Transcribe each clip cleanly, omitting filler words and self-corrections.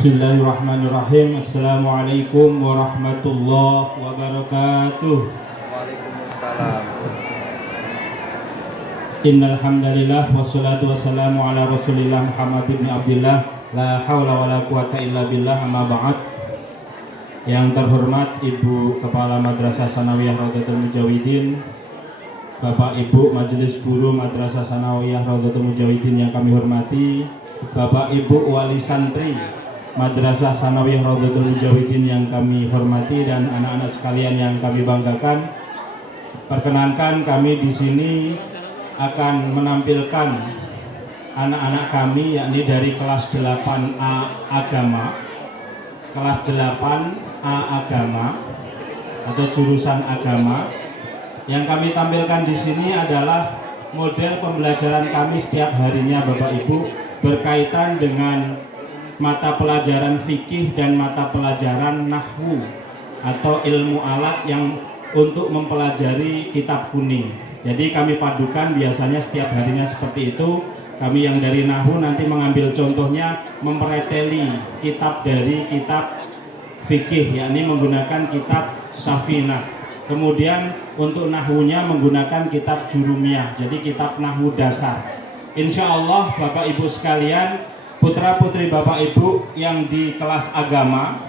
Bismillahirrahmanirrahim. Assalamualaikum warahmatullahi wabarakatuh. Waalaikumsalam. Innal hamdalillah wassalatu wassalamu ala Rasulillah Muhammad bin Abdullah la haula wala quwata illa billah amma ba'd. Yang terhormat Ibu Kepala Madrasah Sanawiyah Raudhatul Mujawidin, Bapak Ibu Majelis Guru Madrasah Sanawiyah Raudhatul Mujawidin yang kami hormati, Bapak Ibu Wali Santri Madrasah Sanawiyah Raudhatul Mujawidin yang kami hormati, dan anak-anak sekalian yang kami banggakan. Perkenankan kami di sini akan menampilkan anak-anak kami, yakni dari kelas 8A Agama, kelas 8A Agama atau jurusan agama. Yang kami tampilkan di sini adalah model pembelajaran kami setiap harinya, Bapak Ibu, berkaitan dengan mata pelajaran fikih dan mata pelajaran nahwu atau ilmu alat yang untuk mempelajari kitab kuning. Jadi kami padukan biasanya setiap harinya seperti itu. Kami yang dari nahwu nanti mengambil contohnya mempreteli kitab dari kitab fikih, yakni menggunakan kitab Safinah. Kemudian untuk nahwunya menggunakan kitab Jurumiyah, jadi kitab nahwu dasar. Insya Allah Bapak Ibu sekalian, putra putri Bapak Ibu yang di kelas agama,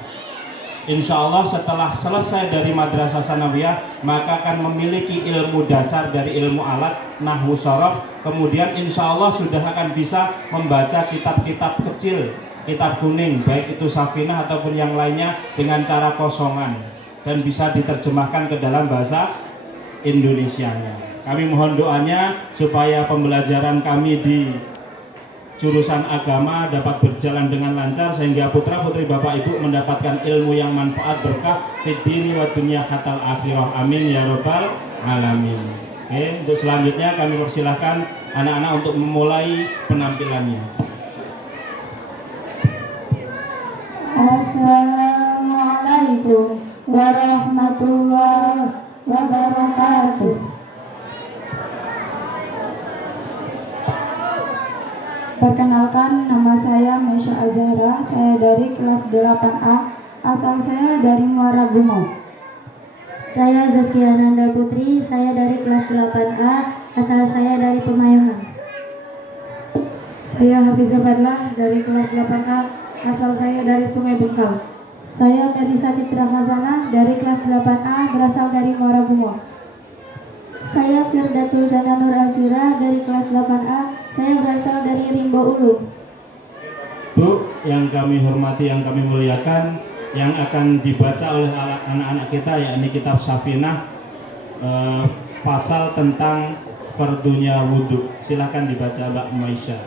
insya Allah setelah selesai dari Madrasah Sanawiyah maka akan memiliki ilmu dasar dari ilmu alat nahwu shorof. Kemudian insya Allah sudah akan bisa membaca kitab-kitab kecil, kitab kuning, baik itu Safinah ataupun yang lainnya dengan cara kosongan, dan bisa diterjemahkan ke dalam bahasa Indonesianya. Kami mohon doanya supaya pembelajaran kami di jurusan agama dapat berjalan dengan lancar, sehingga putra putri Bapak Ibu mendapatkan ilmu yang manfaat berkah fid dini wa dunya hatal akhirah. Amin ya rabbal alamin. Oke, untuk selanjutnya kami persilahkan anak-anak untuk memulai penampilannya. Assalamualaikum warahmatullahi wabarakatuh. Perkenalkan, nama saya Mesya Azhara, saya dari kelas 8A, asal saya dari Muara Bungo. Saya Zaskia Nanda Putri, saya dari kelas 8A, asal saya dari Pemayungan. Saya Hafizah Fadlah dari kelas 8A, asal saya dari Sungai Bengkal. Saya Felisa Citra Khazanah dari kelas 8A, berasal dari Muara Bungo. Saya Firdatul Jana Nur Azira dari kelas 8A, saya berasal dari Rimbo Ulu. Bu, yang kami hormati, yang kami muliakan, yang akan dibaca oleh anak-anak kita yakni kitab Safinah, pasal tentang fardunya wudhu. Silahkan dibaca Mbak Maisha.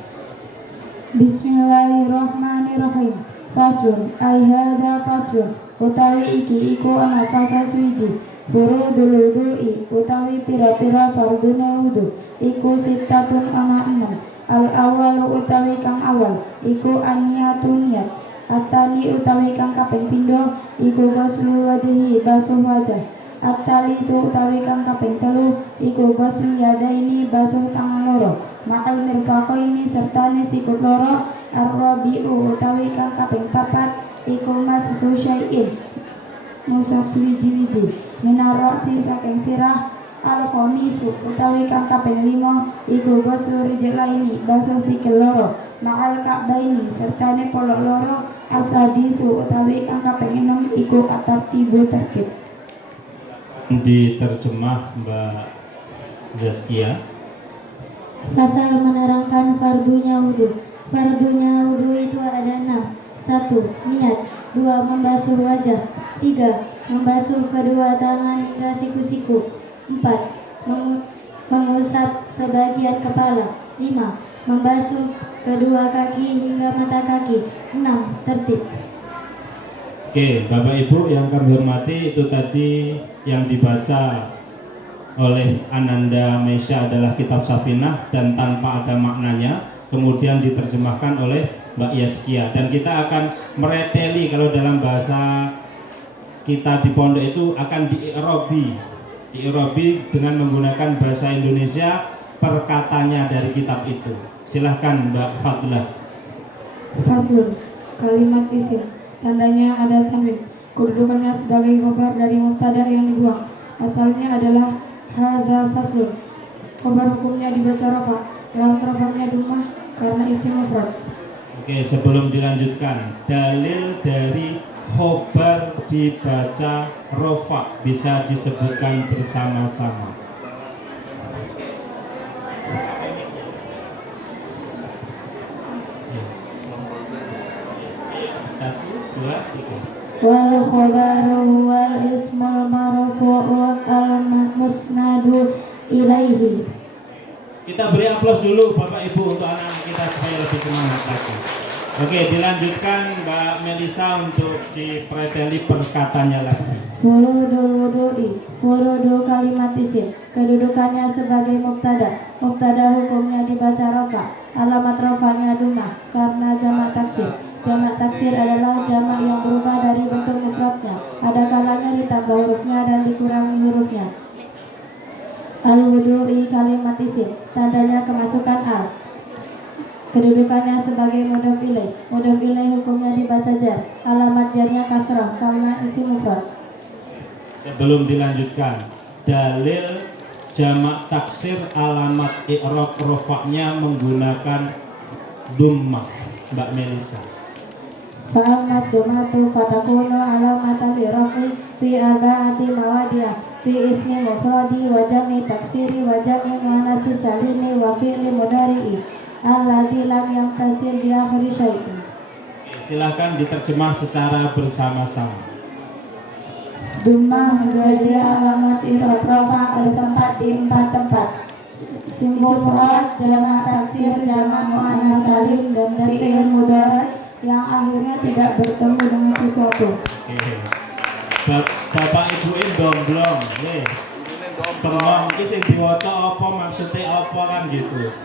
Bismillahirrahmanirrahim. Faslun, aihada faslun, utawi iki iku ana pasal suwiji. Furudul wudu'i, utawi pira-pira fardune wudu, iku sitatun ana 6. Al awalu utawi kang awal, iku aniyatun niat. Atani utawi kang kaping pindho, iku ghuslul wajhi, basuh wajah. Atali itu utawi kang kaping telu, iku ghuslul yadaini, basuh tangan loro. Ma'al mirfaqaini sertane sikut loro. Ar-rabi'u utawi kang kaping papat, iku mashu syai'in, musaf swiji-wiji. Minar roksi saking sirah. Al-khamisu utawi kang kaping 5, iku ghuslu rijlaini, basuh sikil loro. Ma'al ka'baini sertane polok loro. Asadisu utawi kang kaping 6, iku at-tartibu tertib. Diterjemah Mbak Zaskia. Pasal menerangkan fardunya wudu. Fardunya wudu itu ada 6. 1. Niat. 2. Membasuh wajah. 3. Membasuh kedua tangan hingga siku-siku. 4. Mengusap sebagian kepala. 5. Membasuh kedua kaki hingga mata kaki. 6. Tertib. Oke, Bapak Ibu yang kami hormati, itu tadi yang dibaca oleh Ananda Mesya adalah kitab Safinah dan tanpa ada maknanya, kemudian diterjemahkan oleh Mbak Yaskia, dan kita akan mereteli, kalau dalam bahasa kita di pondok itu akan diirobi dengan menggunakan bahasa Indonesia perkatanya dari kitab itu. Silahkan Mbak Fadlah. Faslun, kalimat isim, tandanya ada tanwin. Kedudukannya sebagai khobar dari mubtada yang dibuang. Asalnya adalah hadza faslun. Khobar hukumnya dibaca rafa. Dalam rafanya dhammah karena isim mufrad. Oke, sebelum dilanjutkan, dalil dari khobar dibaca rofa bisa disebutkan bersama-sama. Satu, dua, tiga. Wal khabaru wal ismul marfu'u al musnadu ilaihi. Kita beri aplaus dulu Bapak Ibu untuk anak-anak kita supaya lebih semangat lagi. Oke, dilanjutkan Mbak Melisa untuk dipreteli perkataannya lagi. Furudul wudu'i, furudu kalimat isim. Kedudukannya sebagai mubtada. Mubtada hukumnya dibaca rafa. Alamat rafanya dhammah karena jamak taksir. Jamak taksir adalah jamak yang berubah dari bentuk mufradnya. Ada kalanya ditambah hurufnya dan dikurangi hurufnya. Al-wudu'i kalimat isim, tandanya kemasukan al. Kedudukannya sebagai mudhof ilaih. Mudhof ilaih hukumnya dibaca jar. Alamat jarnya kasrah karena isim mufrad. Sebelum dilanjutkan, dalil jamak taksir alamat i'rab rofaknya menggunakan dhammah, Mbak Melisa. Fa'amad dhammatu fatakunu alamatan li'rafi fi arba'ati mawadi'ah fi ismi mufradi wa jami taksiri wa jami muannatsi salimi wa fi'li mudhari'i alladzi lam yamtasir bi akhiri syai'in. Silahkan diterjemah secara bersama-sama. Dhammah menjadi alamat i'rab rafa bertempat di 4 tempat. Isim mufrad, jamak taksir, jamak muannats salim dan dari fi'il mudhari yang akhirnya tidak bertemu dengan sesuatu. Oke. Bapak Ibu domblong, nggih. Bengong iki sing diwaca apa maksudnya apa kan gitu.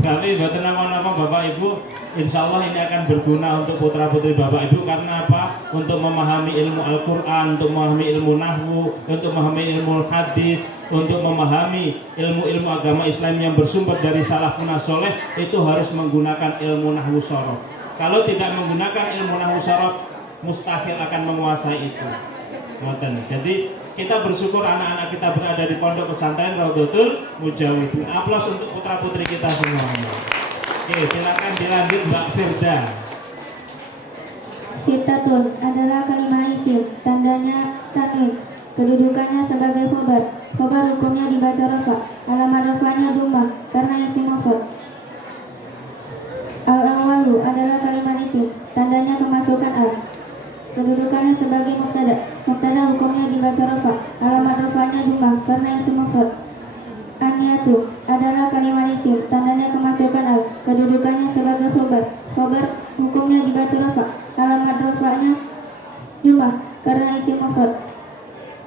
Tapi mboten napa-napa Bapak Ibu, insya Allah ini akan berguna untuk putra-putri Bapak Ibu karena apa? Untuk memahami ilmu Al-Qur'an, untuk memahami ilmu nahwu, untuk memahami ilmu hadis, untuk memahami ilmu-ilmu agama Islam yang bersumber dari salafun saleh itu harus menggunakan ilmu nahwu shorof. Kalau tidak menggunakan ilmu nahwu shorof, mustahil akan menguasai itu. Jadi kita bersyukur anak-anak kita berada di pondok pesantren Raudhatul Mujawidin. Aplaus untuk putra-putri kita semuanya. Oke, silakan dilanjut Mbak Firda. Sitatun adalah kalimat isim, tandanya tanwin. Kedudukannya sebagai khobar. Khobar hukumnya dibaca rafa. Alamat rafanya dhammah karena isim mufrad. Al-awwalu adalah kalimat isim, tandanya kemasukan al. Kedudukannya sebagai mubtada. Mubtada hukumnya dibaca rafa. Alamat rafanya dhammah karena isim mufrad. An-niyatu adalah kalimat isim, tandanya kemasukan al. Kedudukannya sebagai khobar. Khobar hukumnya dibaca rafa. Alamat rafanya dhammah karena isim mufrad.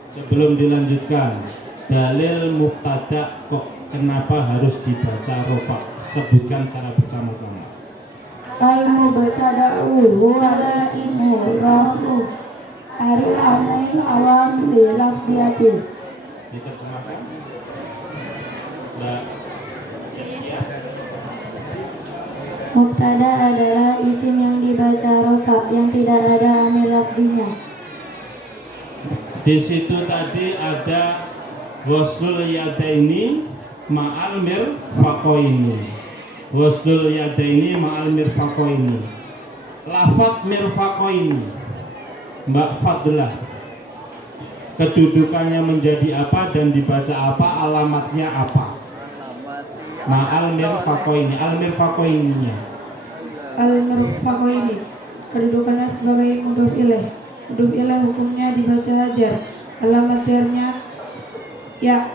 Sebelum dilanjutkan, dalil mubtada kok kenapa harus dibaca rafa? Sebutkan secara bersama-sama. Al-mubtada'u huwa ismu rafu al-amil awam li lafziyatin. Diterjemahkan. Mbak Yasya. Mubtada adalah isim yang dibaca rafa yang tidak ada amil lafzinya. Di situ tadi ada waslul yadaini ma'al mirfaqaini. Waslul yadaini ma'al mirfaqaini. Lafaz mirfaqaini, Mbak Fadlah, kedudukannya menjadi apa dan dibaca apa, alamatnya apa? Ma'al mirfaqaini, al mirfaqaininya. Al-mirfaqaini kedudukannya sebagai mudhof ilaih. Mudhof ilaih hukumnya dibaca jar. Alamat jarnya ya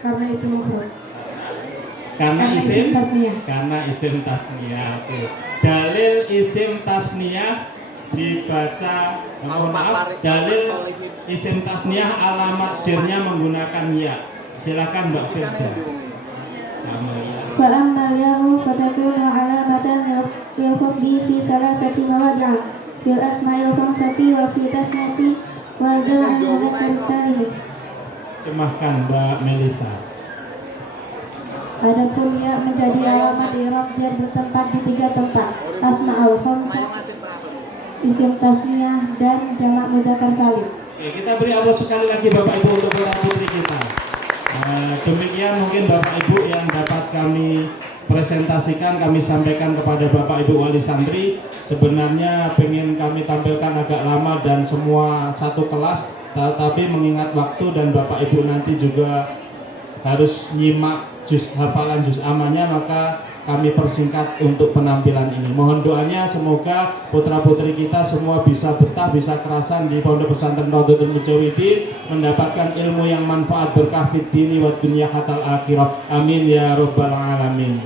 karena isim mufrad. Karena isim tasniyah. Karena isim tasniyah. Oke. Dalil isim tasniyah dibaca, mohon maaf, dalil isim tasniyah alamat jarnya menggunakan ya. Silakan Mbak Firda. Wa ammal yahu fatakunu alamatan lil khafdi fi salasati mawadi'ah fil asma'il khamsati wa fi tasniyati wal jam'i mudzakkar salim. Cemahkan Mbak Melisa. Adapun ya menjadi alamat i'rab jar bertempat di 3 tempat. Asma'ul khamsah isim tasniyah, dan jamak mudzakkar salim. Oke, kita beri aplaus sekali lagi Bapak Ibu untuk putra putri kita. Demikian mungkin Bapak Ibu yang dapat kami presentasikan, kami sampaikan kepada Bapak Ibu wali santri. Sebenarnya pengen kami tampilkan agak lama dan semua satu kelas, tapi mengingat waktu dan Bapak Ibu nanti juga harus nyimak hafalan juz amanya, maka kami persingkat untuk penampilan ini. Mohon doanya semoga putra putri kita semua bisa betah, bisa kerasan di Pondok Pesantren Raudhatul Mujawidin, mendapatkan ilmu yang manfaat, berkah fid dini wa dunya hatal akhirah. Amin ya rabbal alamin.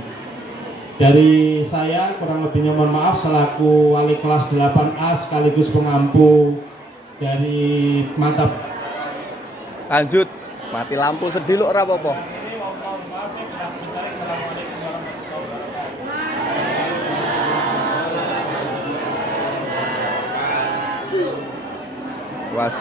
Dari saya kurang lebihnya mohon maaf selaku wali kelas 8A sekaligus pengampu dari mata. Lanjut, mati lampu sedih lu ora apa-apa. Was.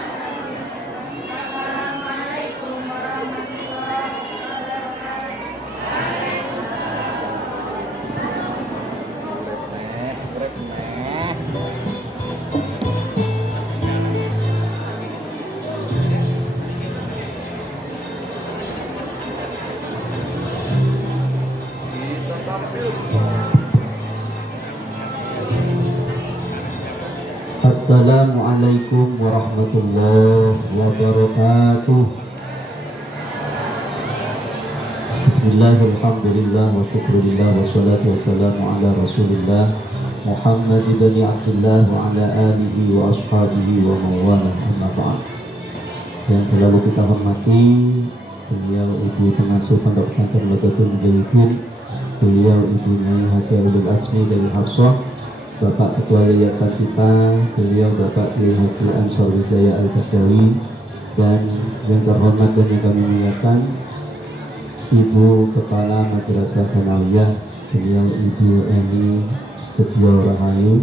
Assalamualaikum warahmatullahi wabarakatuh. Bismillahirrahmanirrahim wa syukurillah wa salatu wassalamu ala rasulillah Muhammad ibn Abdullah wa ala alihi wa ashabihi wa mawalah amma ba'd. Yang selalu kita hormati beliau Ibu Pengasuh Pondok Pesantren Raudhatul Mujawidin, beliau Ibu Nyai Hajarul Asmi dari Hafsah, Bapak Ketua Yayasan kita, beliau Bapak Kiai Haji Ansor Wijaya Al-Badawi, dan yang terhormat dan yang kami muliakan Ibu Kepala Madrasah Sanawiyah, beliau Ibu Eni Setio Rahayu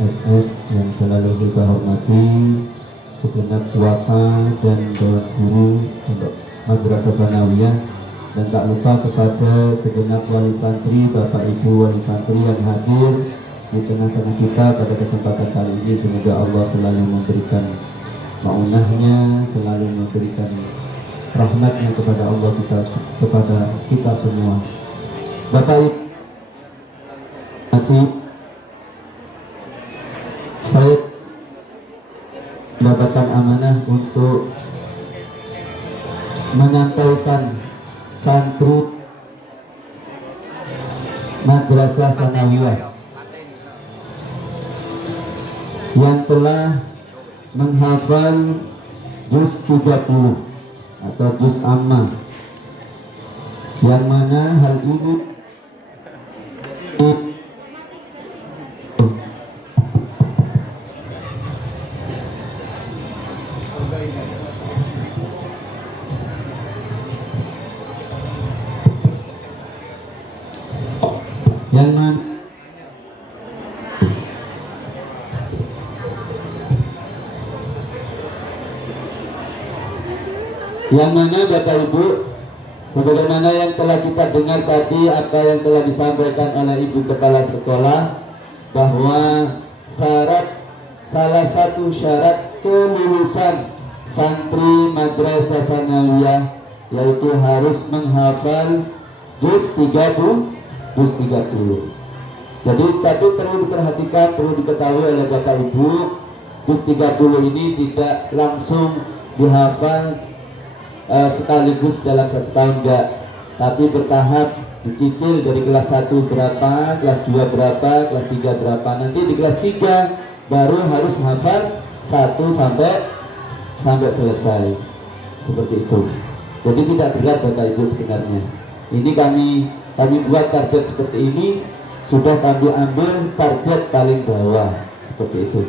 SS, yang selalu kita hormati segenap kuasa dan dewan guru untuk Madrasah Sanawiyah, dan tak lupa kepada segenap wali santri, Bapak Ibu wali santri yang hadir di tengah-tengah kita pada kesempatan kali ini. Semoga Allah selalu memberikan maunahnya, selalu memberikan rahmatnya kepada Allah kepada kita semua. Bapak Ibu, saya mendapatkan amanah untuk menyampaikan santri Madrasah Sanawiyah yang telah menghafal juz 30 atau juz amma, yang mana hal ini yang mana Bapak Ibu, sebagaimana yang telah kita dengar tadi, apa yang telah disampaikan oleh Ibu Kepala Sekolah, bahwa salah satu syarat kelulusan santri Madrasah Sanawiyah yaitu harus menghafal juz 30. Jadi tapi perlu diperhatikan, perlu diketahui oleh Bapak Ibu, juz 30 ini tidak langsung dihafal sekaligus dalam satu tahun, enggak, tapi bertahap, dicicil dari kelas 1 berapa, kelas 2 berapa, kelas 3 berapa, nanti di kelas 3 baru harus hafal 1 sampai selesai, seperti itu. Jadi tidak berat Bapak Ibu sebenarnya. Ini kami buat target seperti ini, sudah kami ambil target paling bawah, seperti itu.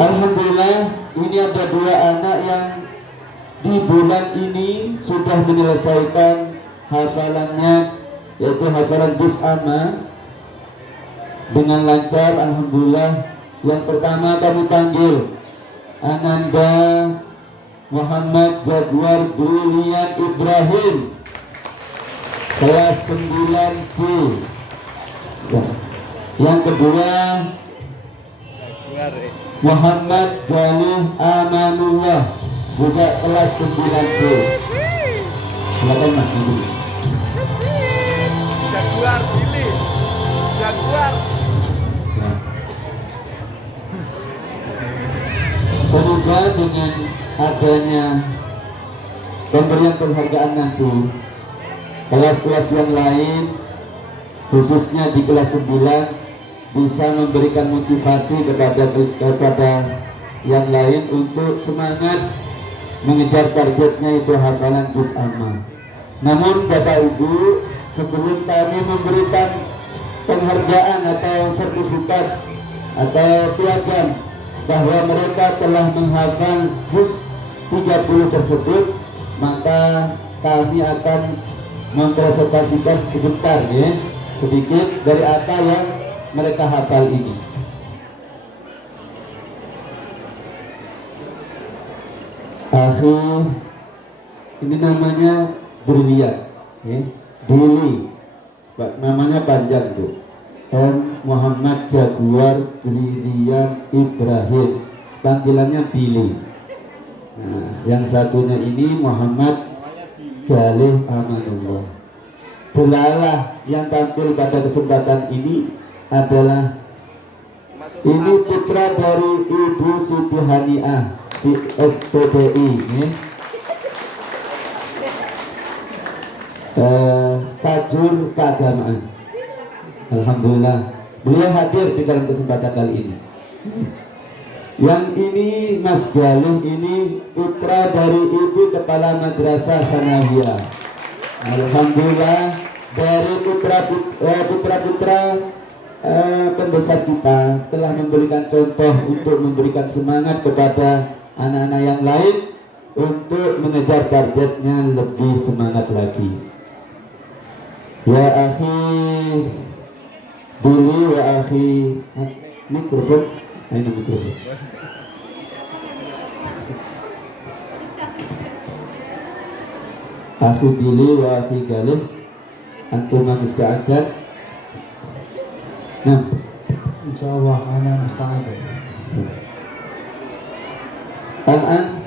Alhamdulillah, ini ada 2 anak yang di bulan ini sudah menyelesaikan hafalannya, yaitu hafalan juz amma dengan lancar, alhamdulillah. Yang pertama kami panggil Ananda Muhammad Jaguar Brilian Ibrahim, kelas 9B. Yang kedua Muhammad Jalih Amanullah, juga kelas 9B. Silakan Mas Ibu. Jaguar Billy. Jaguar. Ya. Semoga dengan adanya pemberian penghargaan nanti, kelas-kelas yang lain khususnya di kelas 9 bisa memberikan motivasi kepada yang lain untuk semangat mengejar targetnya, itu hafalan juz amma. Namun Bapak Ibu, sebelum kami memberikan penghargaan atau sertifikat atau piagam bahwa mereka telah menghafal juz 30 tersebut, maka kami akan mempresentasikan sebentar ya, sedikit dari apa yang mereka hafal ini. Ini namanya Brilian ya. Billy, namanya panjang tuh, M. Muhammad Jaguar Brilian Ibrahim, panggilannya Billy. Nah, yang satunya ini Muhammad Jalih Amanullah. Delalah yang tampil pada kesempatan ini adalah ini putra dari Ibu Siti Haniah, si SPDI ya. Kajur keagamaan. Alhamdulillah beliau hadir di dalam kesempatan kali ini. Yang ini Mas Jalih ini putra dari Ibu Kepala Madrasah Sanawiyah. Alhamdulillah dari putra-putra pembesar kita telah memberikan contoh untuk memberikan semangat kepada anak-anak yang lain untuk mengejar targetnya lebih semangat lagi. Ya akhi Billy wa akhi mikrofon, ini mikrofon. Akhi Billy wa akhi Jalih, antum musta'ad. Nah, Insyaallah ana musta'ad. Al-an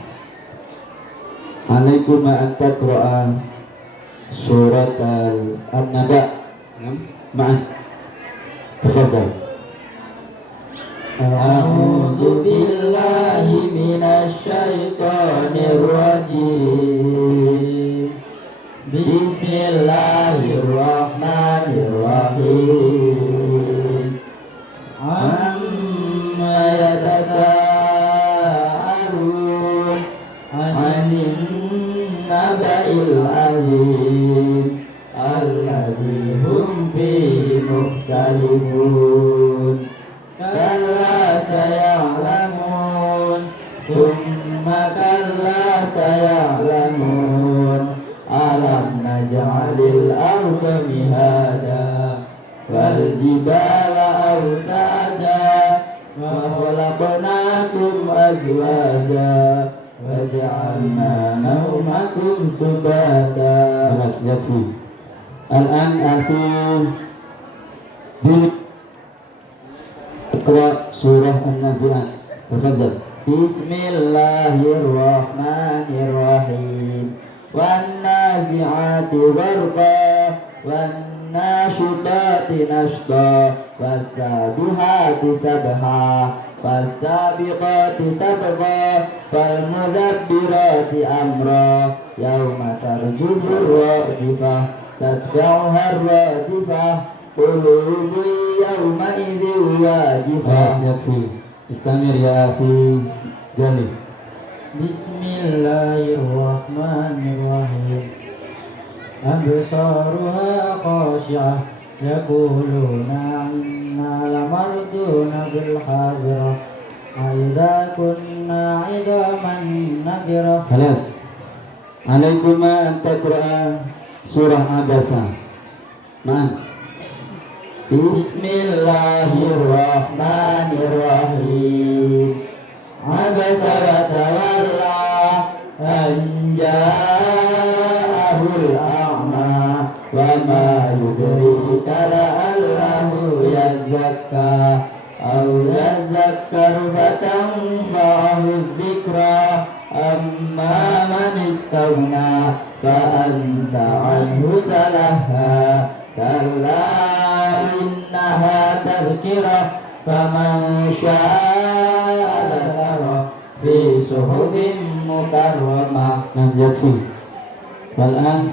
alaikum an taqra'a surat An-Naba. Ma'an. Tafadhal. A'udzu billahi minasy syaithanir rajim. Bismillahirrahmanirrahim. Amma yatasaalun 'anil naba'il 'azim alladzi hum fihi mukhtalifun. Kalla saya'lamun, thumma kalla saya'lamun. Alam naj'alil arda mihada wal jibala awtada wa khalaqnakum azwaja wa ja'alna naumakum subata. Al-an akhi Iqra surah An-Nazi'at. Tafadhal. Bismillahirrahmanirrahim. Wan-nazi'ati gharqa wan-nashitati nashta was-sabihati sabha was-sabiqati sabqa fal-mudabbirati amra yauma tarjufur rajifah tatba'uha ar-rajifah qulubun yawma idzin wajifah. Istamir ya akhi Jalih. Bismillahirrahmanirrahim. Absaruha khashi'ah yaquluna inna lamarduna bil hadira aidza kunna 'idhaman nadira. Khalas. Alaikum an taqra'a surah Abasa. Ma'an. Bismillahirrahmanirrahim. Abasa wa tawalla an ja'ahul a'ma wa ma yudrika la'allahu yazakka أو يذكر فتنفعه الذكرى أما من استغنى فأنت عنه تلهى كلا إنها تذكرة فمن شاء ذكره في صحف مكرمة. يكفي. والآن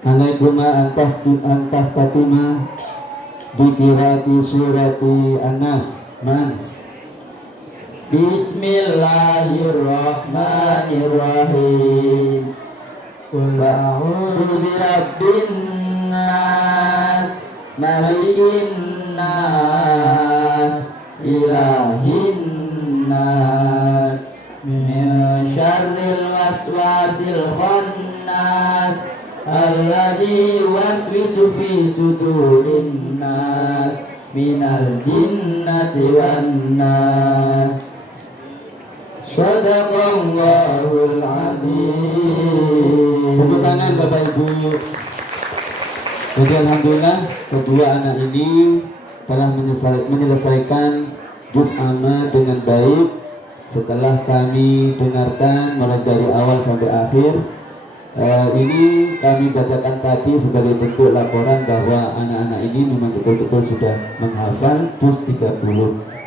alaikuma antah tatima dikirati surati An-Nas. Man Bismillahirrahmanirrahim. Qul a'udzu birabbin nas malikin nas ilahin nas min syarril waswasil khannas alladzi waswisu fi sudurin nas minal jinnati wan nas. Shadaqallahul azim. Tepuk tangan Bapak Ibu. Jadi alhamdulillah kedua anak ini telah menyelesaikan juz amma dengan baik. Setelah kami dengarkan mulai dari awal sampai akhir, ini kami bacakan tadi sebagai bentuk laporan bahwa anak-anak ini memang betul-betul sudah menghafal juz 30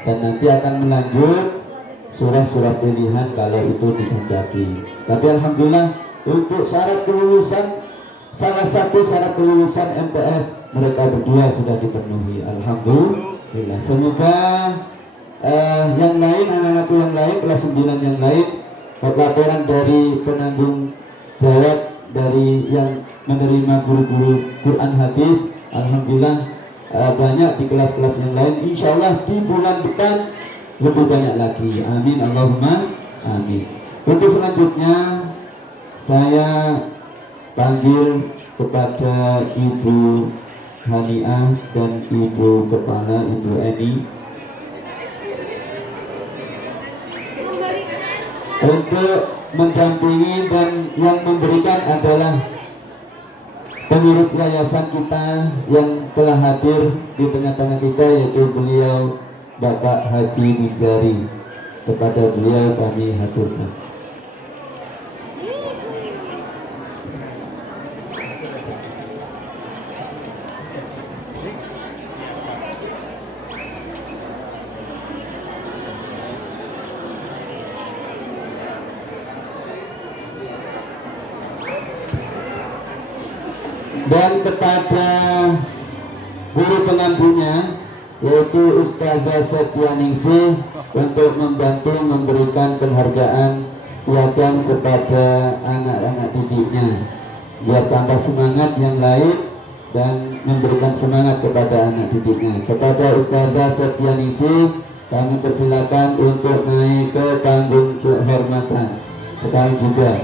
dan nanti akan melanjut surah-surah pilihan kalau itu dikehendaki. Tapi alhamdulillah untuk syarat kelulusan, salah satu syarat kelulusan MTS mereka berdua sudah dipenuhi. Alhamdulillah. Semoga yang lain, anak-anakku yang lain, kelas 9 yang lain, laporan dari penanggung jawab dari yang menerima guru-guru Quran hadis, alhamdulillah banyak di kelas-kelas yang lain. Insya Allah di bulan depan lebih banyak lagi. Amin Allahumma amin. Untuk selanjutnya saya panggil kepada Ibu Haniah dan Ibu Kepala Ibu Eni untuk mendampingi, dan yang memberikan adalah pengurus yayasan kita yang telah hadir di tengah-tengah kita, yaitu beliau Bapak Haji Nijari. Kepada beliau kami haturkan. Dan kepada guru pengampunya yaitu Ustazah Septianingsih untuk membantu memberikan penghargaan piagam kepada anak-anak didiknya biar tambah semangat yang lain dan memberikan semangat kepada anak didiknya. Kepada Ustazah Septianingsih kami persilakan untuk naik ke panggung kehormatan sekarang juga.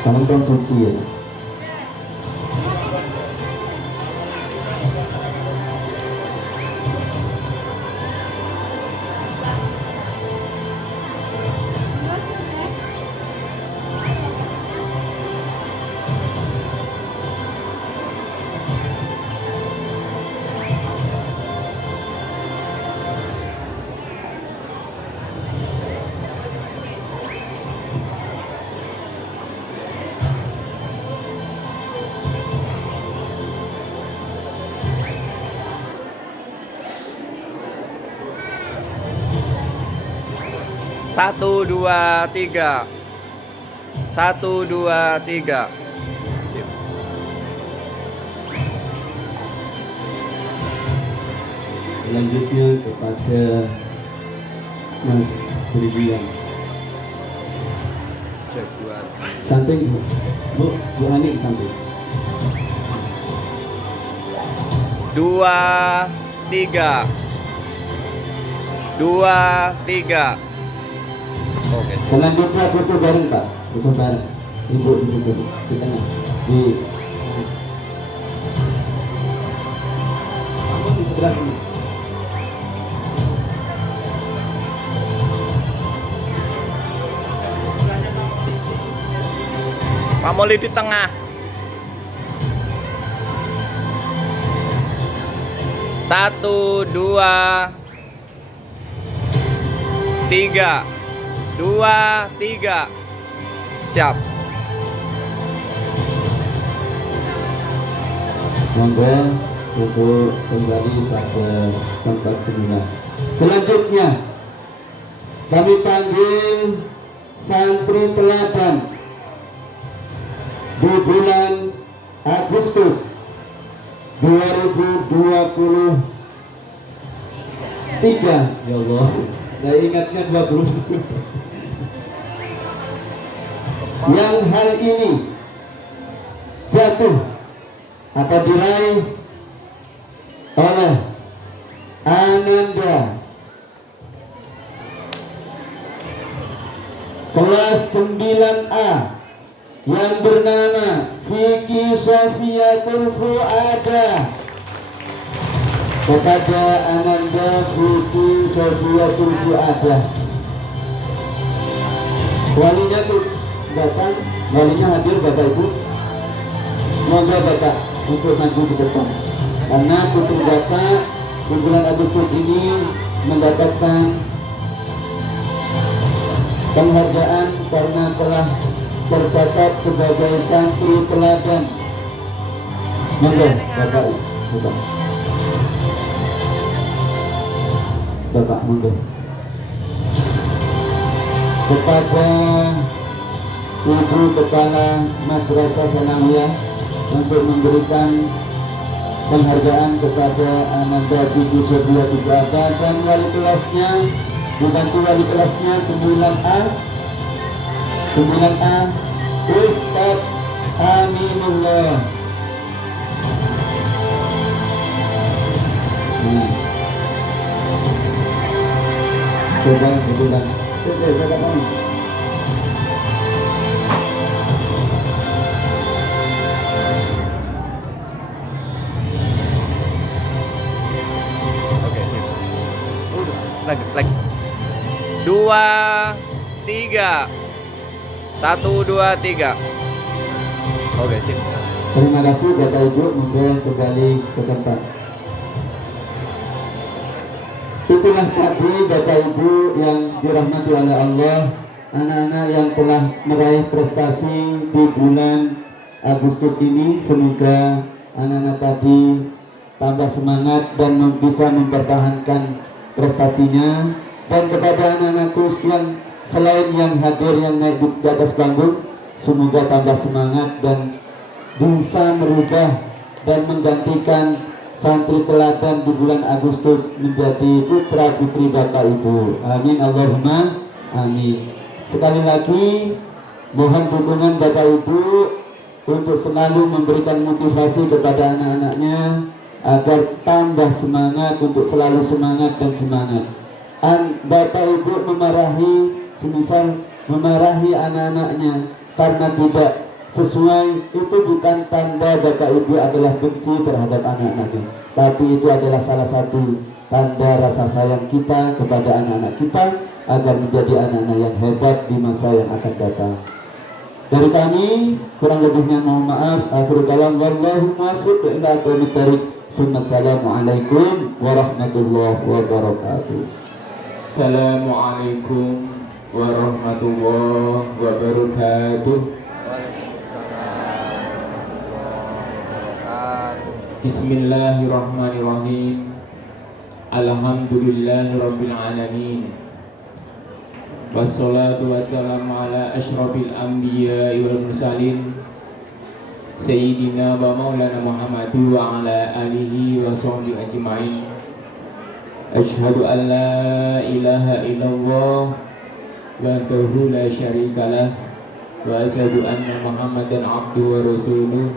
Kamu konsumsi ya. Satu, dua, tiga. Satu, dua, tiga. Sip. Selanjutnya kepada Mas Brigian. Samping Bu Hani samping. Dua, tiga. Dua, tiga. Oke. Selanjutnya foto bareng Pak, foto bareng. Ibu di situ, di tengah. Kamu di sebelah sini. Pak Moli di tengah. 1, 2, 3. 2, 3. Siap. Monggo untuk kembali pada tempat semula. Selanjutnya kami panggil santri teladan di bulan Agustus 2023. Ya Allah, saya ingatkan 20. Yang hari ini jatuh atau diraih oleh Ananda kelas 9A yang bernama Vicky Sofiatul Fuada. Kepada Ananda Vicky Sofiatul Fuada, walinya tuh datang, walinya hadir Bapak Ibu. Semoga Bapak untuk maju ke depan, karena putri Bapak di bulan Agustus ini mendapatkan penghargaan karena telah tercatat sebagai santri teladan. Monggo Bapak, Bapak monggo. Kepada Ibu Kepala Madrasah Sanawiyah untuk memberikan penghargaan kepada Ananda Vicky Sofiatul Fuada dan wali kelasnya, dibantu wali kelasnya 9A Ustadz Aminullah. Coba kebetulan saya katakan Lagi. 2, 3. 1, 2, 3. Oke, sip. Terima kasih Bapak Ibu, monggo kembali ke tempat. Itulah tadi Bapak Ibu yang dirahmati oleh Allah, anak-anak yang telah meraih prestasi di bulan Agustus ini. Semoga anak-anak tadi tambah semangat dan bisa mempertahankan prestasinya. Dan kepada anak-anakku yang selain yang hadir yang naik di atas panggung, semoga tambah semangat dan bisa merubah dan menggantikan santri teladan di bulan Agustus menjadi putra putri Bapak Ibu. Amin Allahumma amin. Sekali lagi mohon dukungan Bapak Ibu untuk selalu memberikan motivasi kepada anak-anaknya agar tambah semangat, untuk selalu semangat dan semangat. Bapak Ibu semisal memarahi anak-anaknya karena tidak sesuai, itu bukan tanda Bapak Ibu adalah benci terhadap anak-anaknya, tapi itu adalah salah satu tanda rasa sayang kita kepada anak-anak kita agar menjadi anak-anak yang hebat di masa yang akan datang. Dari kami kurang lebihnya mohon maaf. Akhirul kalam, wallahu muwaffiq ila aqwamit thoriq. Assalamualaikum warahmatullahi wabarakatuh. Assalamualaikum warahmatullahi wabarakatuh. Bismillahirrahmanirrahim. Alhamdulillahirabbil alamin. Wassalatu wassalamu ala asyrafil anbiya'i wal mursalin Sayyidina wa maulana Muhammadu wa ala alihi wa sahbihi ajma'in. Asyhadu an la ilaha illallah wahdahu la syarikalah wa asyhadu anna Muhammadan abduhu wa rasuluh.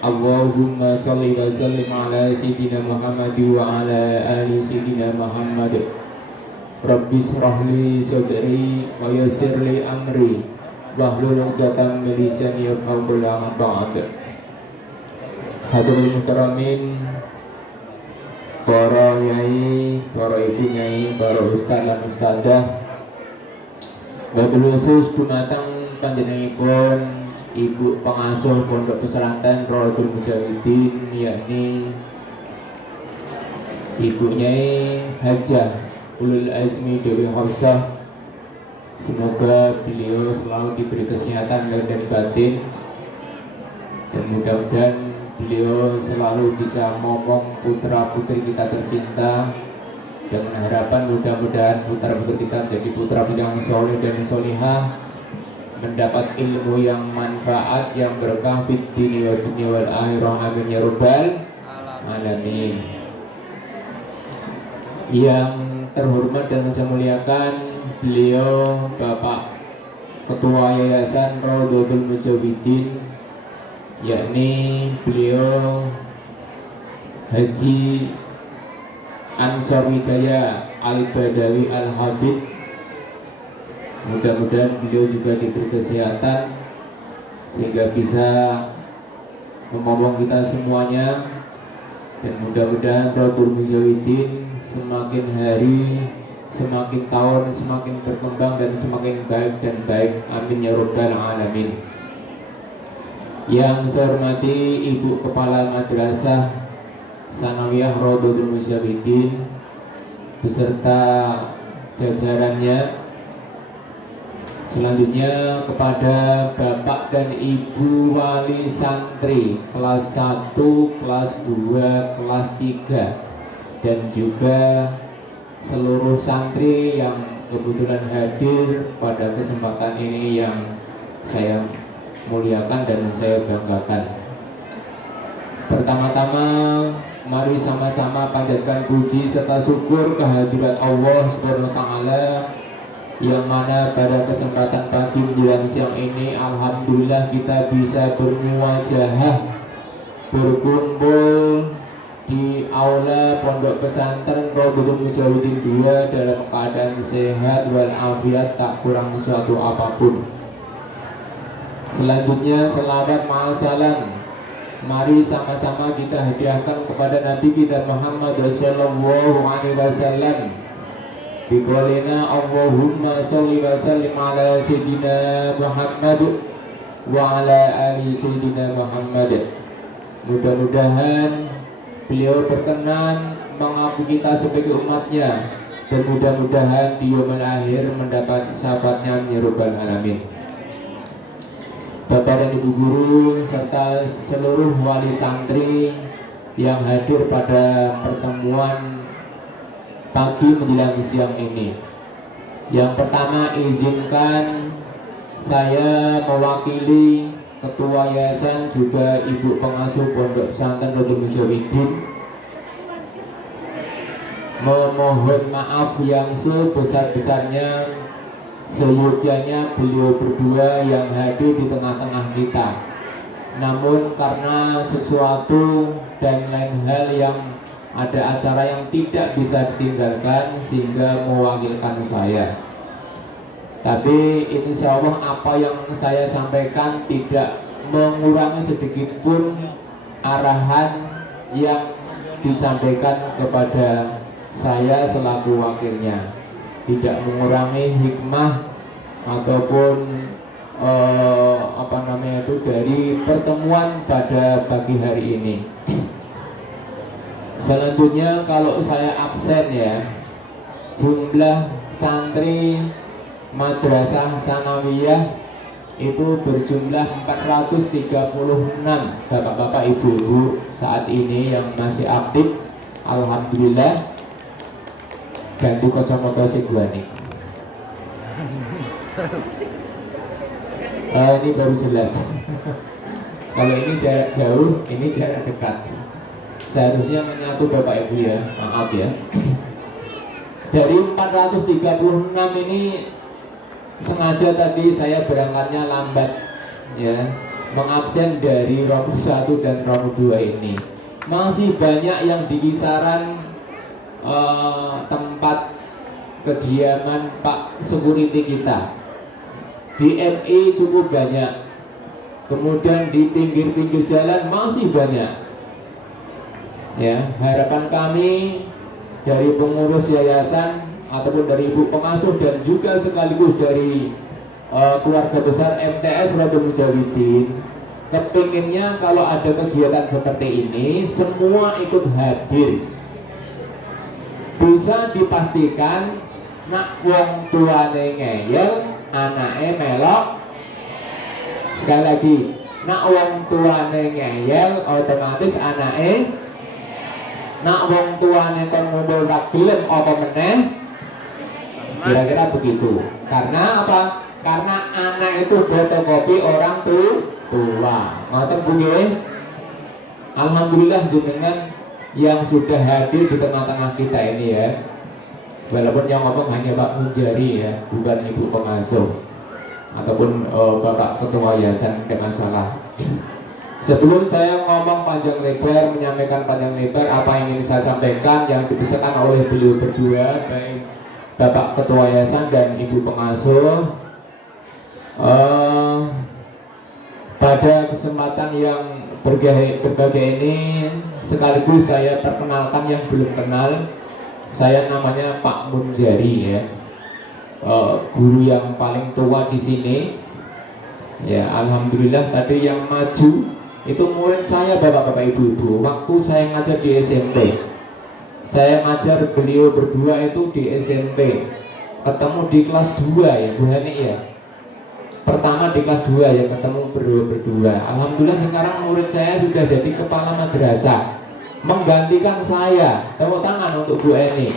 Allahumma shalli wa sallim ala sayyidina Muhammad wa ala ali sayyidina Muhammad. Rabbi shrah li sadri wa yassir li amri wahlul 'uqdatam min lisani yafqahu qawli. Amma ba'd. Hadirin muhtaramin, para yai, para ibu nyai, para ustaz dan ustazah, wabil khusus dumateng panjenenganipun Ibu Pengasuh Pondok Pesantren Rohul Mujahidin, yakni Ibu Nyai Hajah Ulul Azmi Dewi Horsah. Semoga beliau selalu diberi kesehatan lahir dan batin, dan mudah-mudahan beliau selalu bisa ngomong putra putri kita tercinta, dengan harapan mudah-mudahan putra putri kita menjadi putra putri yang soleh dan solihah, mendapat ilmu yang manfaat, yang berkah fid dini wa dunya wal akhirah, amin ya rabbal alamin. Yang terhormat dan saya muliakan beliau Bapak Ketua Yayasan Raudhatul Mujawidin, yakni beliau Haji Ansor Wijaya Al-Badawi Al-Habib. Mudah-mudahan beliau juga diberi kesehatan sehingga bisa memomong kita semuanya, dan mudah-mudahan Raudhatul Mujawidin semakin hari, semakin tahun, semakin berkembang dan semakin baik dan baik, amin ya rabbal alamin. Yang saya hormati Ibu Kepala Madrasah Sanawiyah Raudhatul Mujawidin beserta jajarannya. Selanjutnya kepada Bapak dan Ibu Wali Santri kelas 1, kelas 2, kelas 3, dan juga seluruh santri yang kebetulan hadir pada kesempatan ini yang saya muliakan dan saya banggakan. Pertama-tama mari sama-sama panjatkan puji serta syukur kehadirat Allah Subhanahu wa taala, yang mana pada kesempatan pagi menjelang siang ini alhamdulillah kita bisa bermuwajahah, berkumpul di aula Pondok Pesantren Raudhatul Mujawidin 2 dalam keadaan sehat walafiat, tak kurang suatu apapun. Selanjutnya selawat ma'al salam mari sama-sama kita hadiahkan kepada Nabi kita Muhammad sallallahu alaihi wasallam. Biqaulina Allahumma sholli wa sallim ala sayyidina Muhammad wa ala ali sayyidina Muhammad. Mudah-mudahan beliau berkenan mengabdi kita sebagai umatnya, dan mudah-mudahan di yaumil akhir mendapat syafaatnya ya rabbal alamin. Bapak dan Ibu guru serta seluruh wali santri yang hadir pada pertemuan pagi menjelang siang ini. Yang pertama, izinkan saya mewakili Ketua Yayasan juga Ibu Pengasuh Pondok Pesantren Raudhatul Mujawidin memohon maaf yang sebesar-besarnya, seyogyanya beliau berdua yang hadir di tengah-tengah kita. Namun karena sesuatu dan lain hal yang ada acara yang tidak bisa ditinggalkan sehingga mewakilkan saya. Tapi insya Allah apa yang saya sampaikan tidak mengurangi sedikit pun arahan yang disampaikan kepada saya selaku wakilnya, tidak mengurangi hikmah ataupun dari pertemuan pada pagi hari ini. Selanjutnya kalau saya absen ya, jumlah santri Madrasah Sanawiyah itu berjumlah 436 bapak-bapak ibu-ibu saat ini yang masih aktif. Alhamdulillah. Ganti kacamata si gua nih. Ini baru jelas. Kalau ini jarak jauh, ini jarak dekat. Seharusnya menyatu bapak ibu ya, maaf ya. Dari 436 ini sengaja tadi saya berangkatnya lambat ya, mengabsen dari Romo 1 dan Romo 2 ini. Masih banyak yang di kisaran tempat kediaman Pak Security kita. Di MI cukup banyak. Kemudian di pinggir-pinggir jalan masih banyak. Ya, harapan kami dari pengurus yayasan ataupun dari ibu pengasuh dan juga sekaligus dari keluarga besar MTS Raudhatul Mujawidin, kepinginnya kalau ada kegiatan seperti ini semua ikut hadir. bisa dipastikan nak wong tuane ngeyel, anake melok. Sekali lagi, nak wong tuane ngeyel, otomatis anake. Nak wong tuane kon ngumpul ra gelem apa meneh. Kira-kira begitu. Karena apa? Karena anak itu fotokopi orang tua. Ngoten Bu nggih. Alhamdulillah jenengan yang sudah hadir di tengah-tengah kita ini ya. Walaupun yang ngomong hanya Pak Munjari ya, bukan Ibu pengasuh ataupun Bapak Ketua Yayasan, tidak masalah. Sebelum saya ngomong panjang lebar, menyampaikan panjang lebar apa yang ingin saya sampaikan yang dipesankan oleh beliau berdua, baik Bapak Ketua Yayasan dan Ibu pengasuh, pada kesempatan yang berbahagia ini sekaligus saya perkenalkan yang belum kenal. Saya namanya Pak Munjari ya, guru yang paling tua di sini. Ya, alhamdulillah tadi yang maju itu murid saya bapak-bapak ibu-ibu. Waktu saya ngajar di SMP, saya ngajar beliau berdua itu di SMP. Ketemu di kelas 2 ya Bu Hani ya. Pertama di kelas 2 ya ketemu berdua. Alhamdulillah sekarang murid saya sudah jadi kepala madrasah, menggantikan saya. Tepuk tangan untuk Bu Eni.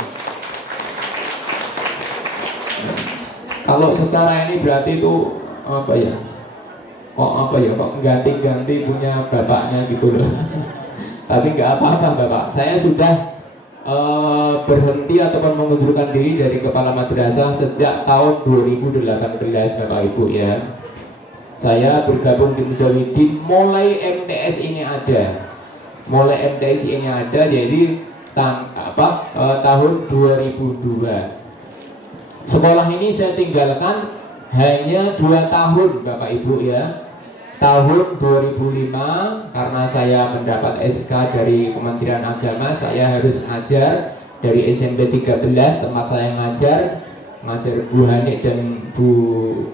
Kalau secara ini berarti itu apa ya? Kok ganti-ganti punya bapaknya gitu loh. Tapi nggak apa-apa Bapak. Saya sudah berhenti ataupun mengundurkan diri dari kepala madrasah sejak tahun 2018 Bapak Ibu ya. Saya bergabung di Mujawidin mulai MTS ini ada. Jadi tahun 2002. Sekolah ini saya tinggalkan hanya 2 tahun Bapak Ibu ya. Tahun 2005 karena saya mendapat SK dari Kementerian Agama, saya harus ngajar dari SMP 13 tempat saya ngajar Bu Hani dan Bu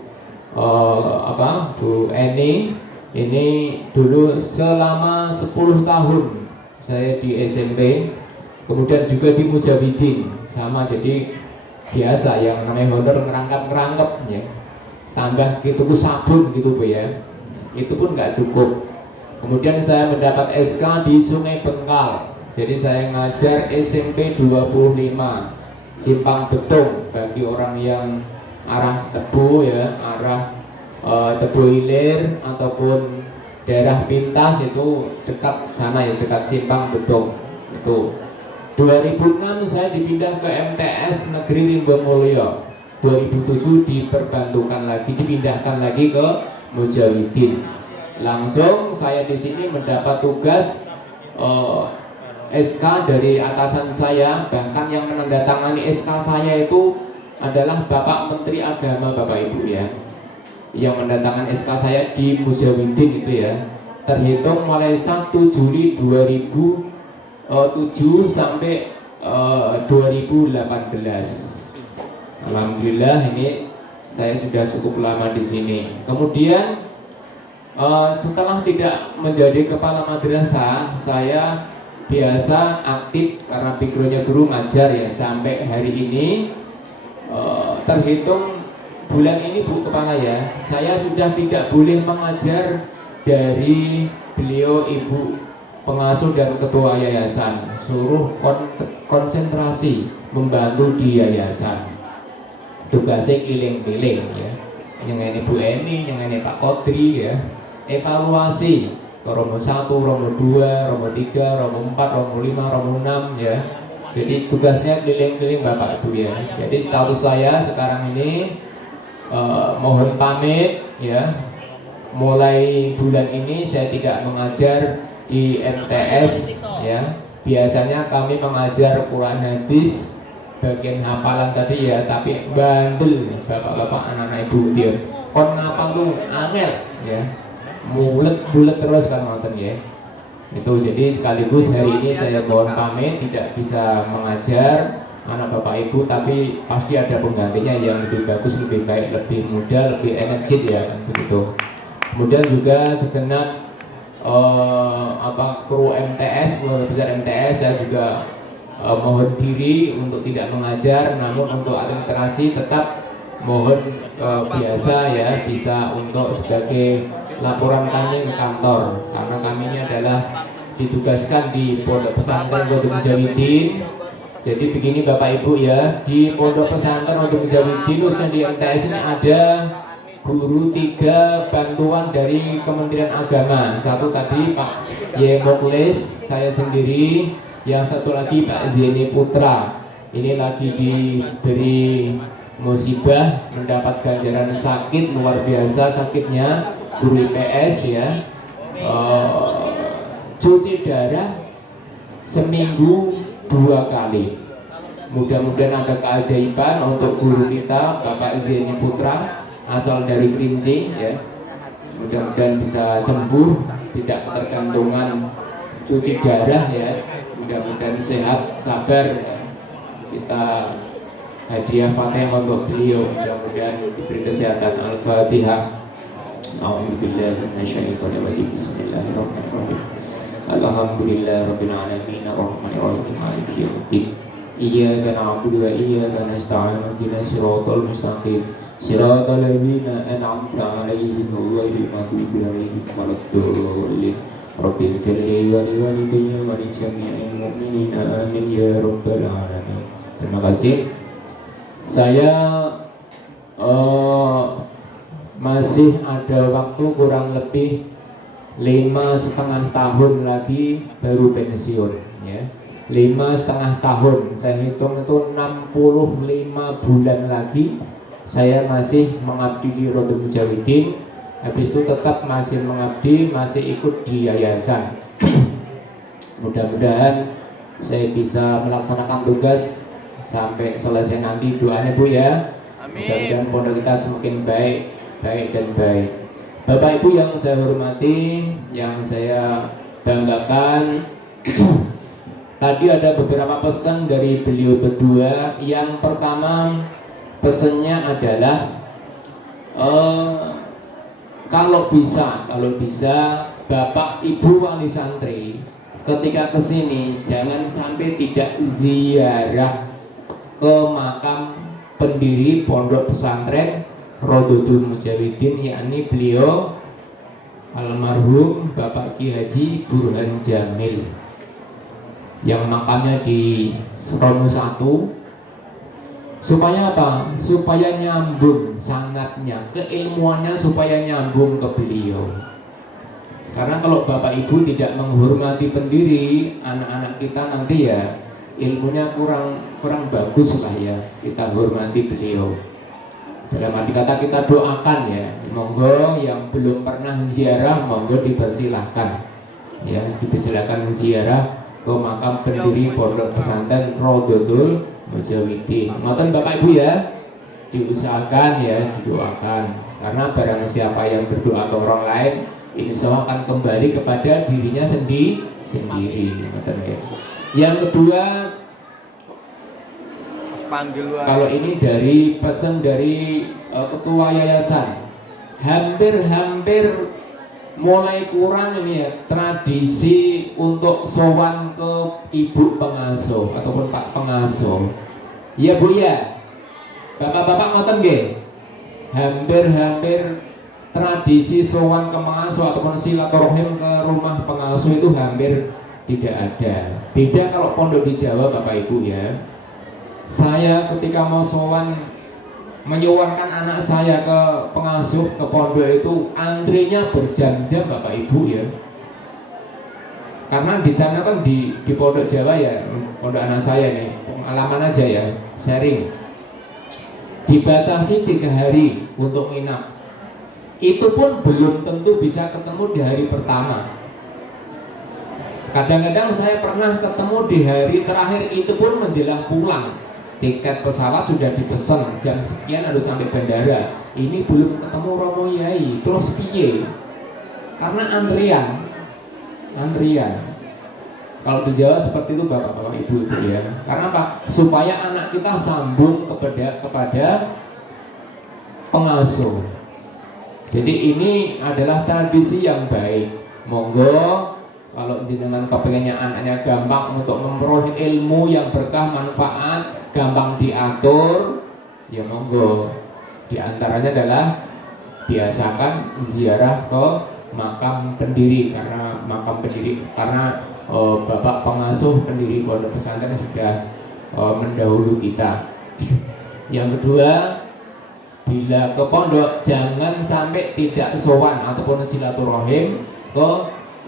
Eni. Ini dulu selama 10 tahun saya di SMP, kemudian juga di Mujawidin sama. Jadi biasa yang namanya honor ngerangkap ya, tambah gitu sabun gitu Bu ya, itu pun nggak cukup. Kemudian saya mendapat SK di Sungai Bengkal, jadi saya ngajar SMP 25 Simpang Betung bagi orang yang arah Tebu ya, arah Tebu Hilir ataupun daerah Pintas, itu dekat sana ya, dekat Simpang Betung itu. 2006 saya dipindah ke MTS Negeri Rimba Mulyo. 2007 dipindahkan lagi ke Mujawidin. Langsung saya di sini mendapat tugas SK dari atasan saya, bahkan yang menandatangani SK saya itu adalah Bapak Menteri Agama Bapak Ibu ya, yang mendatangkan SK saya di Mujawidin itu ya, terhitung mulai 1 Juli 2007 sampai 2018. Alhamdulillah ini saya sudah cukup lama di sini. Kemudian setelah tidak menjadi kepala madrasah, saya biasa aktif karena backgroundnya guru ngajar ya, sampai hari ini terhitung bulan ini Bu Kepala ya, saya sudah tidak boleh mengajar dari beliau Ibu pengasuh dan ketua yayasan, suruh konsentrasi membantu di yayasan. Tugasnya keliling-keliling ya, yang ini Bu Eni, yang ini Pak Kodri ya, evaluasi Romo 1, Romo 2, Romo 3, Romo 4, Romo 5, Romo 6 ya. Jadi tugasnya keliling-keliling Bapak Ibu ya. Jadi status saya sekarang ini mohon pamit ya. Mulai bulan ini saya tidak mengajar di MTS ya. Biasanya kami mengajar Quran hadis bagian hafalan tadi ya, tapi bandel bapak-bapak anak-anak ibu dia. Kon ngapal tuh angel ya. Bulet terus kan nonton ya. Itu jadi sekaligus hari ini saya mohon pamit, tidak bisa mengajar anak bapak ibu, tapi pasti ada penggantinya yang lebih bagus, lebih baik, lebih muda, lebih energik ya begitu. Kemudian juga segenap kru MTS, guru besar MTS, saya juga mohon diri untuk tidak mengajar, namun untuk administrasi tetap mohon biasa ya, bisa untuk sebagai laporan kami ke kantor, karena kami ini adalah ditugaskan di Pondok Pesantren Wadul Mujawidin. Jadi begini Bapak Ibu ya, di Pondok Pesantren Wadul Mujawidin khususnya di MTS ini ada guru 3 bantuan dari Kementerian Agama. Satu tadi Pak Y. Muklis, saya sendiri, yang satu lagi Pak Zeni Putra. Ini lagi diberi musibah, mendapat ganjaran sakit luar biasa sakitnya, guru IPS ya, cuci darah seminggu 2 kali. Mudah-mudahan ada keajaiban untuk guru kita Bapak Zeni Putra, asal dari Kerinci ya. Mudah-mudahan bisa sembuh, tidak ketergantungan cuci darah ya. Mudah-mudahan sehat, sabar ya. Kita hadiah Fatihah untuk beliau, mudah-mudahan diberi kesehatan. Al-Fatihah. A'udzubillahi minasyaitonir rajim. Bismillahirrahmanirrahim. Alhamdulillahirabbil alamin arrahmanir rahim maliki yaumiddin. Iyyaka na'budu wa iyyaka nasta'in ihdinas siratal mustaqim. Siratal ladzina an'amta 'alaihim ghairil maghdubi 'alaihim waladdallin. Rabbil ighfirli wa liwalidayya wa li jami'il mu'minina amin ya rabbal alamin. Terima kasih. Saya masih ada waktu kurang lebih 5,5 tahun lagi baru pensiun ya. 5,5 tahun, saya hitung itu 65 bulan lagi saya masih mengabdi di Wadul Mujawidin. Habis itu tetap masih mengabdi, masih ikut di yayasan. Mudah-mudahan saya bisa melaksanakan tugas sampai selesai nanti. Doanya Bu ya. Mudah-mudahan pondok kita semakin baik dan baik. Bapak Ibu yang saya hormati, yang saya banggakan, tadi ada beberapa pesan dari beliau berdua. Yang pertama, pesannya adalah kalau bisa Bapak Ibu wali santri ketika kesini jangan sampai tidak ziarah ke makam pendiri Pondok Pesantren Wadul Mujawidin, yakni beliau almarhum Bapak Ki Haji Burhan Jamil yang makamnya di Serono 1. Supaya apa? Supaya nyambung sangatnya, keilmuannya supaya nyambung ke beliau. Karena kalau Bapak Ibu tidak menghormati pendiri, anak-anak kita nanti ya ilmunya kurang bagus lah ya. Kita hormati beliau. Dalam arti kata kita doakan ya. Monggo yang belum pernah ziarah, monggo dipersilahkan ya, dipersilahkan ziarah ke makam pendiri Pondok Pesantren Wadul Mujawidin. Ngoten Bapak Ibu ya, diusahakan ya, didoakan. Karena barang siapa yang berdoa ke orang lain, insya Allah akan kembali kepada dirinya sendiri. Ngoten ya. Yang kedua, kalau ini dari pesan dari ketua yayasan, hampir mulai kurang ini ya tradisi untuk sowan ke ibu pengasuh ataupun pak pengasuh. Iya Bu ya, bapak-bapak ngoten nggih, hampir tradisi sowan ke pengasuh ataupun silaturahim ke rumah pengasuh itu hampir tidak ada. Beda kalau pondok di Jawa Bapak Ibu ya. Saya ketika mau sowan menyuwankan anak saya ke pengasuh ke pondok itu antrinya berjam-jam Bapak Ibu ya. Karena di sana kan di pondok Jawa ya, pondok anak saya nih, pengalaman aja ya, sharing. Dibatasi 3 hari untuk nginap. Itu pun belum tentu bisa ketemu di hari pertama. Kadang-kadang saya pernah ketemu di hari terakhir, itu pun menjelang pulang. Tiket pesawat sudah dipesan jam sekian harus sampai bandara. Ini belum ketemu Romo Yai, terus piye? Karena antrian. Kalau di Jawa seperti itu Bapak-bapak Ibu ya. Karena apa? Supaya anak kita sambung kepada pengasuh. Jadi ini adalah tradisi yang baik. Monggo Kalau jenengan kepengennya anaknya gampang untuk memperoleh ilmu yang berkah manfaat, gampang diatur, ya monggo. Di antaranya adalah biasakan ziarah ke makam pendiri, karena bapak pengasuh pendiri pondok pesantren sudah mendahulu kita. Yang kedua, bila ke pondok jangan sampai tidak sowan ataupun silaturahim ke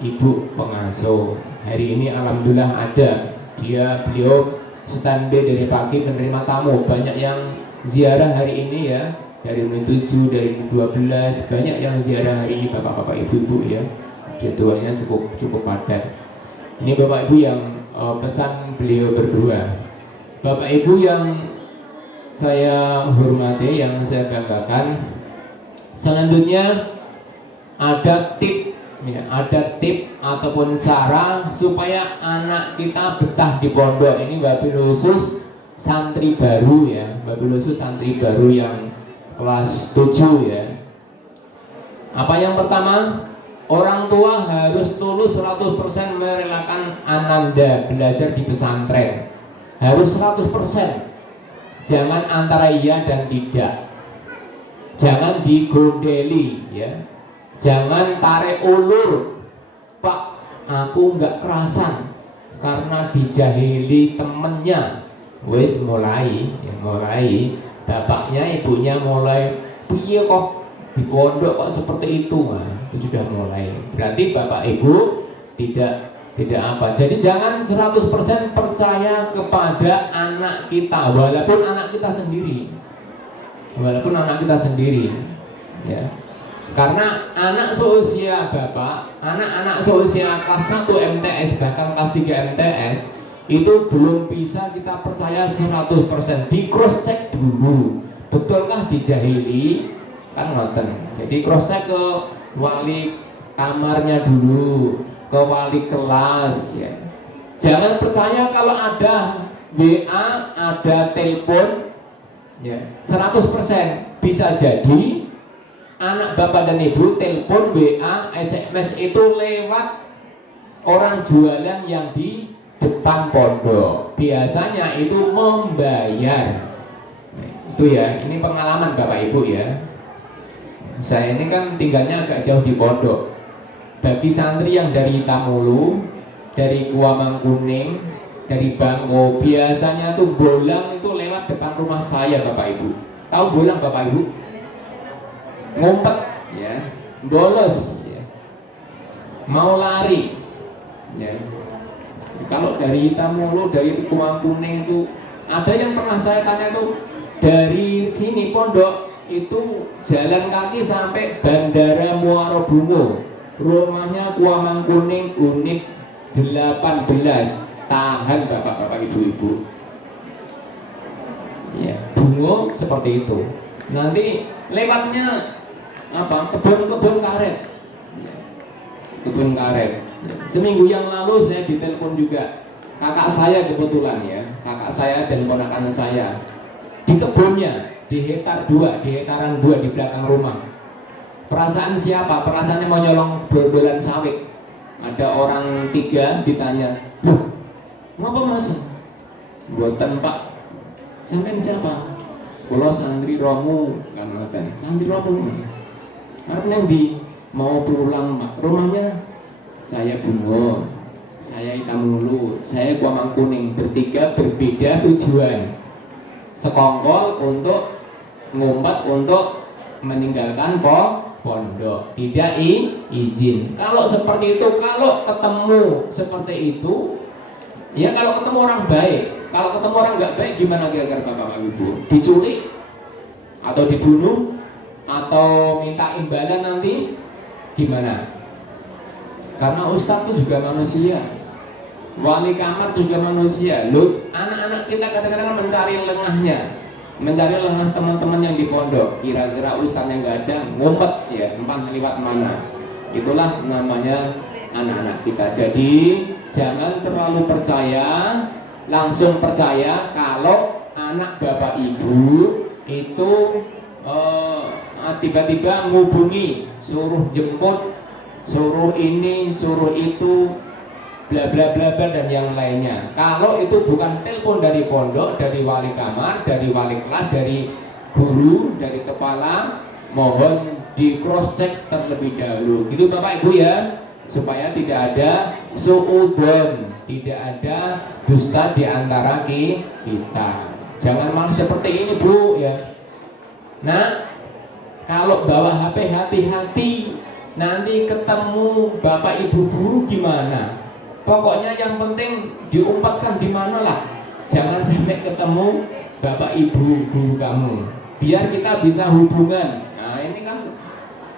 ibu pengasuh. Hari ini alhamdulillah ada, beliau standby dari pagi menerima tamu. Banyak yang ziarah hari ini ya, dari 7, dari 12, banyak yang ziarah hari ini bapak-bapak ibu-ibu ya. Jadwalnya cukup padat. Ini bapak ibu yang pesan beliau berdua. Bapak ibu yang saya hormati, yang saya banggakan, selanjutnya ada tip ataupun cara supaya anak kita betah di pondok. Ini wabil khusus santri baru ya, wabil khusus santri baru yang kelas 7 ya. Apa yang pertama? Orang tua harus tulus 100% merelakan ananda belajar di pesantren. Harus 100%. Jangan antara iya dan tidak. Jangan digondeli ya. Jangan tarik ulur. Pak, aku nggak kerasan karena dijahili temennya. Wes mulai bapaknya ibunya mulai piye kok di pondok kok seperti itu. Nah, itu sudah mulai. Berarti bapak ibu tidak apa. Jadi jangan 100% percaya kepada anak kita, walaupun anak kita sendiri ya. Karena anak seusia bapak, anak seusia kelas 1 MTS, bahkan kelas 3 MTS, itu belum bisa kita percaya 100%. Di cross check dulu, betulkah dijahili? Kan ngoten. Jadi cross check ke wali kamarnya dulu, ke wali kelas ya. Jangan percaya kalau ada WA, ada telepon ya, 100%. Bisa jadi anak bapak dan ibu telepon, WA, SMS itu lewat orang jualan yang di depan pondok. Biasanya itu membayar. Itu ya, ini pengalaman bapak ibu ya. Saya ini kan tinggalnya agak jauh di pondok. Bagi santri yang dari Tamulu, dari Kuamangkuning, dari Bangko, biasanya tuh bolang itu lewat depan rumah saya bapak ibu. Tahu bolang bapak ibu? Ngumpet ya, bolos ya, mau lari ya. Kalau dari Tamulu, dari Kuamangkuning itu ada yang pernah saya tanya tuh, dari sini pondok itu jalan kaki sampai Bandara Muara Bungo, rumahnya Kuamangkuning unit 18. Tahan bapak-bapak ibu-ibu ya, Bungo seperti itu. Nanti lewatnya apa, kebun karet ya. Kebun karet ya. Seminggu yang lalu saya ditelepon juga kakak saya, kebetulan ya, kakak saya dan ponakan saya di kebunnya, di hektaran 2 di belakang rumah. Perasaan siapa? Perasaannya mau nyolong bobolan sawit. Ada orang 3 ditanya, loh, ngapa mas? Buatan pak. Sampai siapa? Kulo santri romu, kan ngoten. Santri romu. Karena di mau pulang pak, rumahnya saya Bungo, saya Tamulu, saya Kuamangkuning, bertiga berbeda tujuan. Sekongkol untuk ngumpet, untuk meninggalkan pondok, tidak izin. Kalau seperti itu, kalau ketemu seperti itu, ya kalau ketemu orang baik. Kalau ketemu orang nggak baik, gimana kira-kira bapak ibu? Diculik atau dibunuh atau minta imbalan nanti gimana? Karena ustadz itu juga manusia, wali kamar juga manusia. Loh, anak-anak kita kadang-kadang mencari lengah teman-teman yang di pondok. Kira-kira ustadznya nggak ada, ngumpet ya, entah lewat mana. Itulah namanya anak-anak kita. Jadi jangan terlalu percaya, langsung percaya kalau anak bapak ibu itu tiba-tiba ngubungi, suruh jemput, suruh ini, suruh itu, bla bla bla bla dan yang lainnya. Kalau itu bukan telepon dari pondok, dari wali kamar, dari wali kelas, dari guru, dari kepala, mohon di cross check terlebih dahulu. Gitu Bapak Ibu ya, supaya tidak ada suudzon, tidak ada dusta di antara kita. Jangan malah seperti ini Bu ya. Nah, kalau bawa HP hati-hati, nanti ketemu Bapak Ibu guru gimana? Pokoknya yang penting diumpatkan di mana lah. Jangan sampai ketemu Bapak Ibu guru kamu. Biar kita bisa hubungan. Nah, ini kan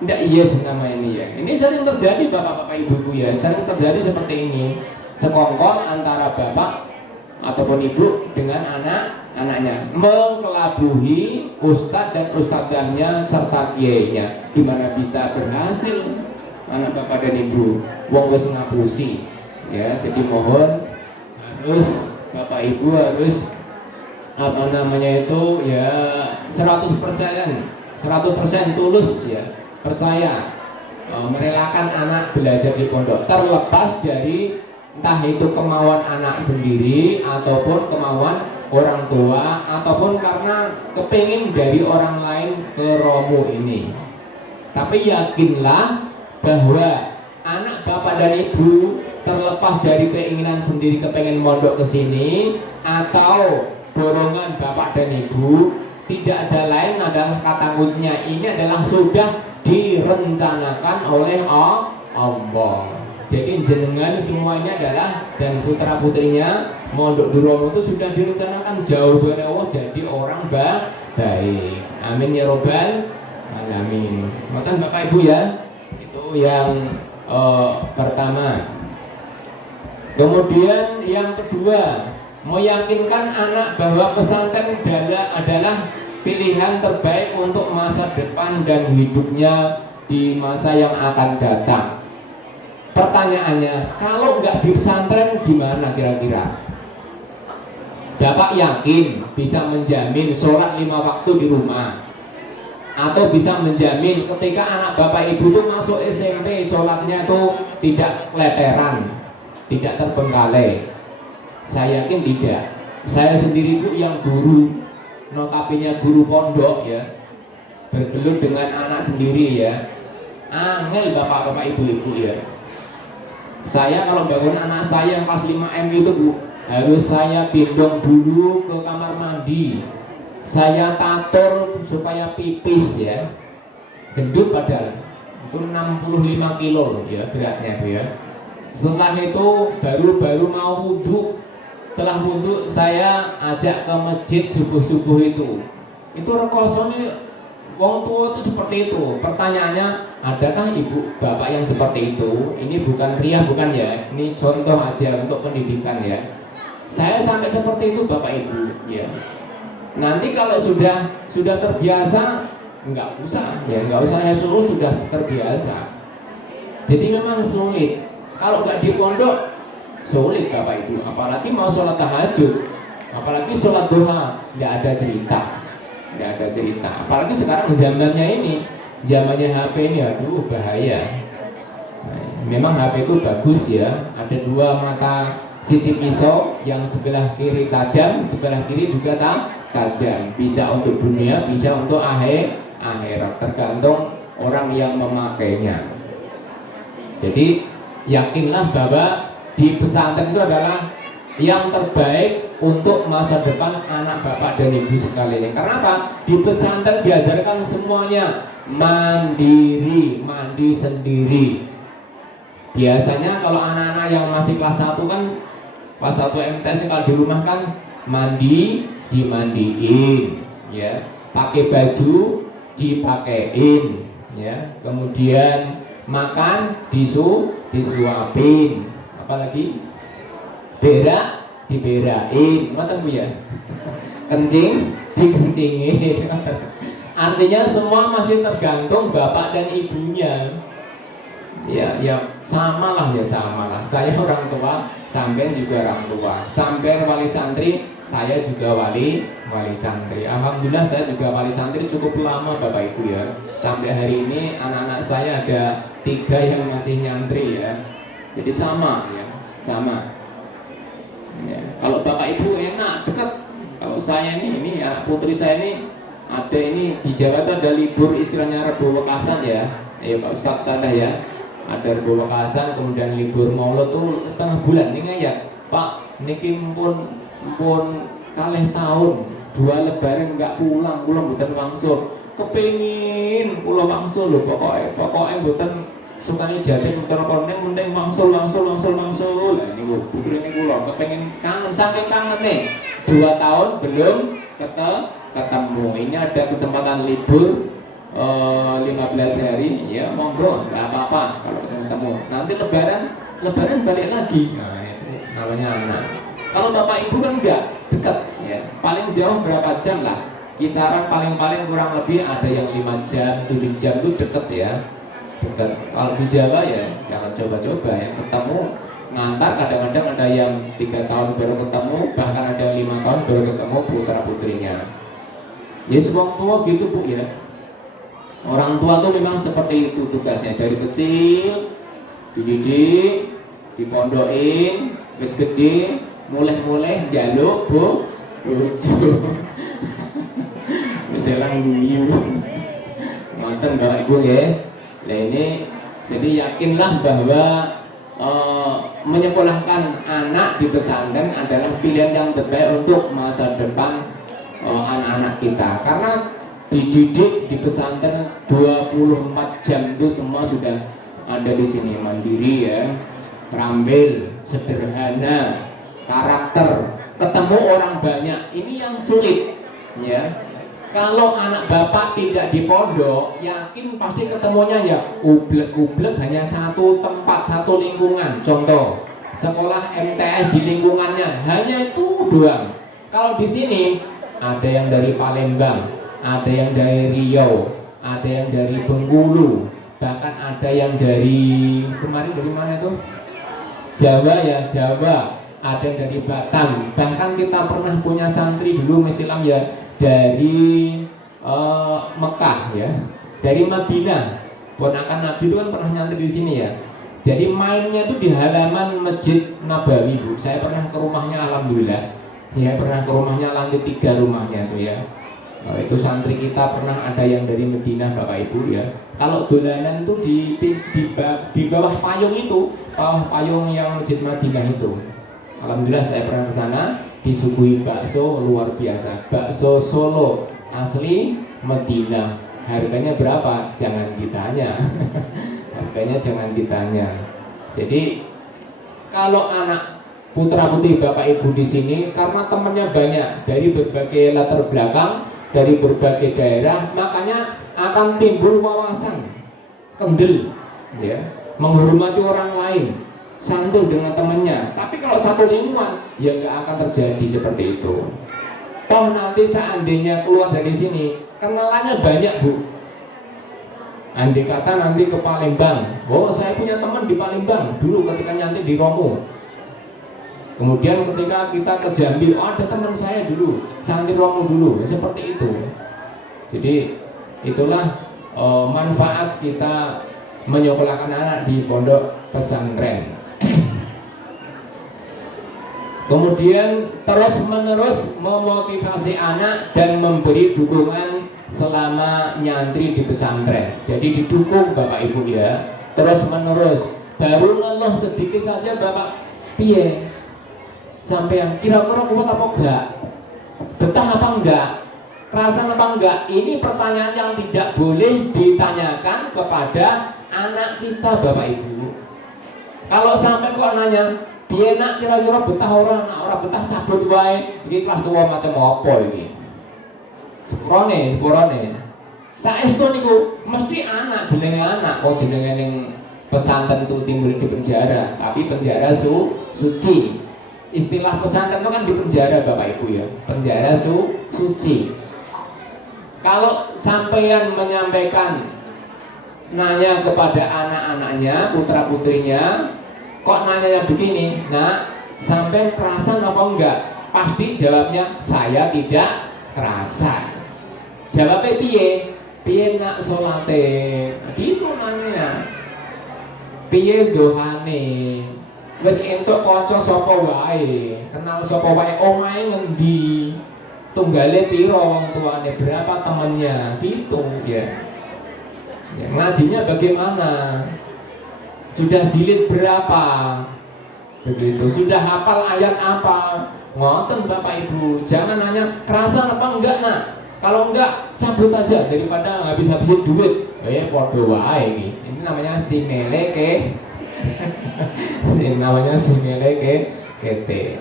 tidak yes nama ini ya. Ini sering terjadi Bapak-bapak Ibu ya. Sering terjadi seperti ini. Sekongkol antara bapak ataupun ibu dengan anak-anaknya mengkelabuhi ustadz dan ustadzahnya serta kiainya. Gimana bisa berhasil anak bapak dan ibu wong wis ngapusi ya. Jadi mohon harus bapak ibu harus apa namanya itu ya 100% tulus ya, percaya merelakan anak belajar di pondok, terlepas dari entah itu kemauan anak sendiri ataupun kemauan orang tua ataupun karena kepingin dari orang lain ke Romo ini. Tapi yakinlah bahwa anak bapak dan ibu terlepas dari keinginan sendiri kepengen mondok ke sini atau dorongan bapak dan ibu, tidak ada lain adalah kata kuncinya ini adalah sudah direncanakan oleh Allah. Jadi jenengan semuanya adalah dan putra putrinya mondok di Romo itu sudah direncanakan jauh dari Allah jadi orang baik. Amin ya robbal alamin. Mohon Bapak Ibu ya, itu yang pertama. Kemudian yang kedua, meyakinkan anak bahwa pesantren adalah pilihan terbaik untuk masa depan dan hidupnya di masa yang akan datang. Pertanyaannya, kalau nggak di pesantren gimana kira-kira? Bapak yakin bisa menjamin sholat 5 waktu di rumah? Atau bisa menjamin ketika anak bapak ibu itu masuk SMP sholatnya itu tidak keleteran, tidak terbengkalai? Saya yakin tidak. Saya sendiri itu yang guru, notabene guru pondok ya, bergelut dengan anak sendiri ya. Angel bapak-bapak ibu-ibu ya. Saya kalau bangun anak saya yang kelas 5M itu Bu, harus saya gendong dulu ke kamar mandi. Saya tatur supaya pipis ya. Gendut padahal. Itu 65 kilo ya beratnya Bu ya. Setelah itu baru mau wudhu. Setelah wudhu saya ajak ke masjid subuh-subuh itu. Itu rekosone wong tua itu seperti itu. Pertanyaannya, adakah ibu bapak yang seperti itu? Ini bukan riah bukan ya. Ini contoh aja untuk pendidikan ya. Saya sampai seperti itu bapak ibu ya. Nanti kalau sudah terbiasa nggak usah ya, nggak usah saya suruh, sudah terbiasa. Jadi memang sulit. Kalau nggak di pondok sulit bapak ibu. Apalagi mau sholat tahajud, apalagi sholat duha, nggak ada cerita. Nggak ada cerita. Apalagi sekarang zamannya ini, zamannya HP ini, aduh bahaya. Memang HP itu bagus ya. Ada dua mata sisi pisau, yang sebelah kiri tajam, sebelah kiri juga tajam. Bisa untuk dunia, bisa untuk akhirat. Tergantung orang yang memakainya. Jadi yakinlah bahwa di pesantren itu adalah yang terbaik untuk masa depan anak bapak dan ibu sekalian. Karena apa? Di pesantren diajarkan semuanya mandiri, mandi sendiri. Biasanya kalau anak-anak yang masih kelas 1 kan, kelas 1 MTS kalau di rumah kan mandi, dimandiin, ya, pakai baju, dipakein, ya, kemudian makan, disuapin, apalagi berak diberain, ngoten Bu ya. Kencing dikencingin. Artinya semua masih tergantung bapak dan ibunya. Ya samalah. Saya orang tua, sampean juga orang tua. Sampean wali santri, saya juga wali santri. Alhamdulillah saya juga wali santri cukup lama Bapak Ibu ya. Sampai hari ini anak-anak saya ada 3 yang masih nyantri ya. Jadi sama ya. sama. Ya, kalau bapak ibu enak dekat. Kalau saya ini anak putri saya ini ada ini di Jawa itu ada libur istilahnya Rebo Wekasan ya. Pak Ustaz Tadah ya. Ada Rebo Wekasan, kemudian libur Maulud tuh setengah bulan. Ini ya Pak, niki pun kalih tahun 2 lebaran nggak pulang bukan wangsul. Kepengin pulang wangsul lho pokoknya bukan sukanya jajan muter koneng mending wangsul. Lah niku putrine kula kepengin kangen saking kangen nih 2 tahun belum ketemu. Ini ada kesempatan libur 15 hari ya monggo nggak apa-apa kalau ketemu. Nanti lebaran balik lagi. Nah itu namanya anak. Kalau bapak ibu kan enggak dekat ya. Paling jauh berapa jam lah. Kisaran paling kurang lebih ada yang 5 jam, 7 jam itu deket ya. Dekat. Kalau di Jawa ya jangan coba-coba ya ketemu ngantar kadang-kadang ada yang 3 tahun baru ketemu, bahkan ada yang 5 tahun baru ketemu putra putrinya. Ya semua tua gitu bu ya. Orang tua tuh memang seperti itu tugasnya dari kecil dididik, dipondokin, wis gede, mulai jaluk bu, bojo. Misalnya guyu, mantan bapak ibu ya. Nah ini jadi yakinlah bahwa menyekolahkan anak di pesantren adalah pilihan yang terbaik untuk masa depan anak-anak kita. Karena dididik di pesantren 24 jam itu semua sudah ada di sini, mandiri ya, terampil, sederhana, karakter, ketemu orang banyak. Ini yang sulit ya. Kalau anak bapak tidak di pondok, yakin pasti ketemunya ya ublek-ublek hanya satu tempat, satu lingkungan. Contoh, sekolah MTS di lingkungannya hanya itu doang. Kalau di sini ada yang dari Palembang, ada yang dari Riau, ada yang dari Bengkulu, bahkan ada yang dari kemarin dari mana itu? Jawa ya, Jawa. Ada yang dari Batam. Bahkan kita pernah punya santri dulu Islam ya dari Mekah ya, dari Madinah. Ponakan Nabi itu kan pernah nyantri di sini ya. Jadi mainnya itu di halaman Masjid Nabawi bu. Saya pernah ke rumahnya alhamdulillah. Ya pernah ke rumahnya lantai 3 rumahnya tuh ya. Itu santri kita pernah ada yang dari Madinah bapak ibu ya. Kalau dolanan tuh di bawah payung itu, bawah payung yang Masjid Madinah itu. Alhamdulillah saya pernah ke sana, disuguhi bakso luar biasa. Bakso Solo asli Madinah. Harganya berapa? Jangan ditanya. Harganya jangan ditanya. Jadi kalau anak putra putri bapak ibu di sini karena temannya banyak dari berbagai latar belakang, dari berbagai daerah, makanya akan timbul wawasan kendel ya, menghormati orang lain, santun dengan temannya. Tapi kalau satu lingkungan ya nggak akan terjadi seperti itu. Toh nanti seandainya keluar dari sini kenalannya banyak bu. Andai kata nanti ke Palembang, oh saya punya teman di Palembang dulu ketika nyantri di Romo. Kemudian ketika kita ke Jambi, oh ada teman saya dulu, santri Romo dulu, seperti itu. Jadi itulah manfaat kita menyekolahkan anak di pondok pesantren. Kemudian terus-menerus memotivasi anak dan memberi dukungan selama nyantri di pesantren. Jadi didukung bapak ibu ya, terus-menerus. Baru ngeluh sedikit saja bapak, piye? Sampai yang kira-kira kuat apa enggak? Betah apa enggak? Kerasan apa enggak? Ini pertanyaan yang tidak boleh ditanyakan kepada anak kita bapak ibu. Kalau sampai kok nanya, piye nak kira-kira betah orang betah cabut wae, iki kelas tua macam apa iki? Sepurone. Saestu niku mesti anak jenenge anak, kok jenenge ning pesantren itu timbul di penjara, tapi penjara suci. Istilah pesantren itu kan di penjara bapak ibu ya, penjara suci. Kalau sampeyan menyampaikan nanya kepada anak-anaknya, putra putrinya, kok nanya begini, nah sampai kerasan apa enggak? Pasti jawabnya saya tidak kerasan. Jawabnya piye nak salate, gitu nanya. Piye dohane, wis entuk kanca sapa wae, kenal sapa wae, omahe ngendi, tunggale piro wong tuane, berapa temennya, gitu ya. Ya, ngajinya bagaimana? Sudah jilid berapa? Begitu. Sudah hafal ayat apa? Ngoten Bapak Ibu. Jangan hanya kerasan apa enggak nak. Kalau enggak cabut aja daripada habis-habisin duit. Podo wae iki. Ini namanya si meleke. Ini namanya si meleke kete.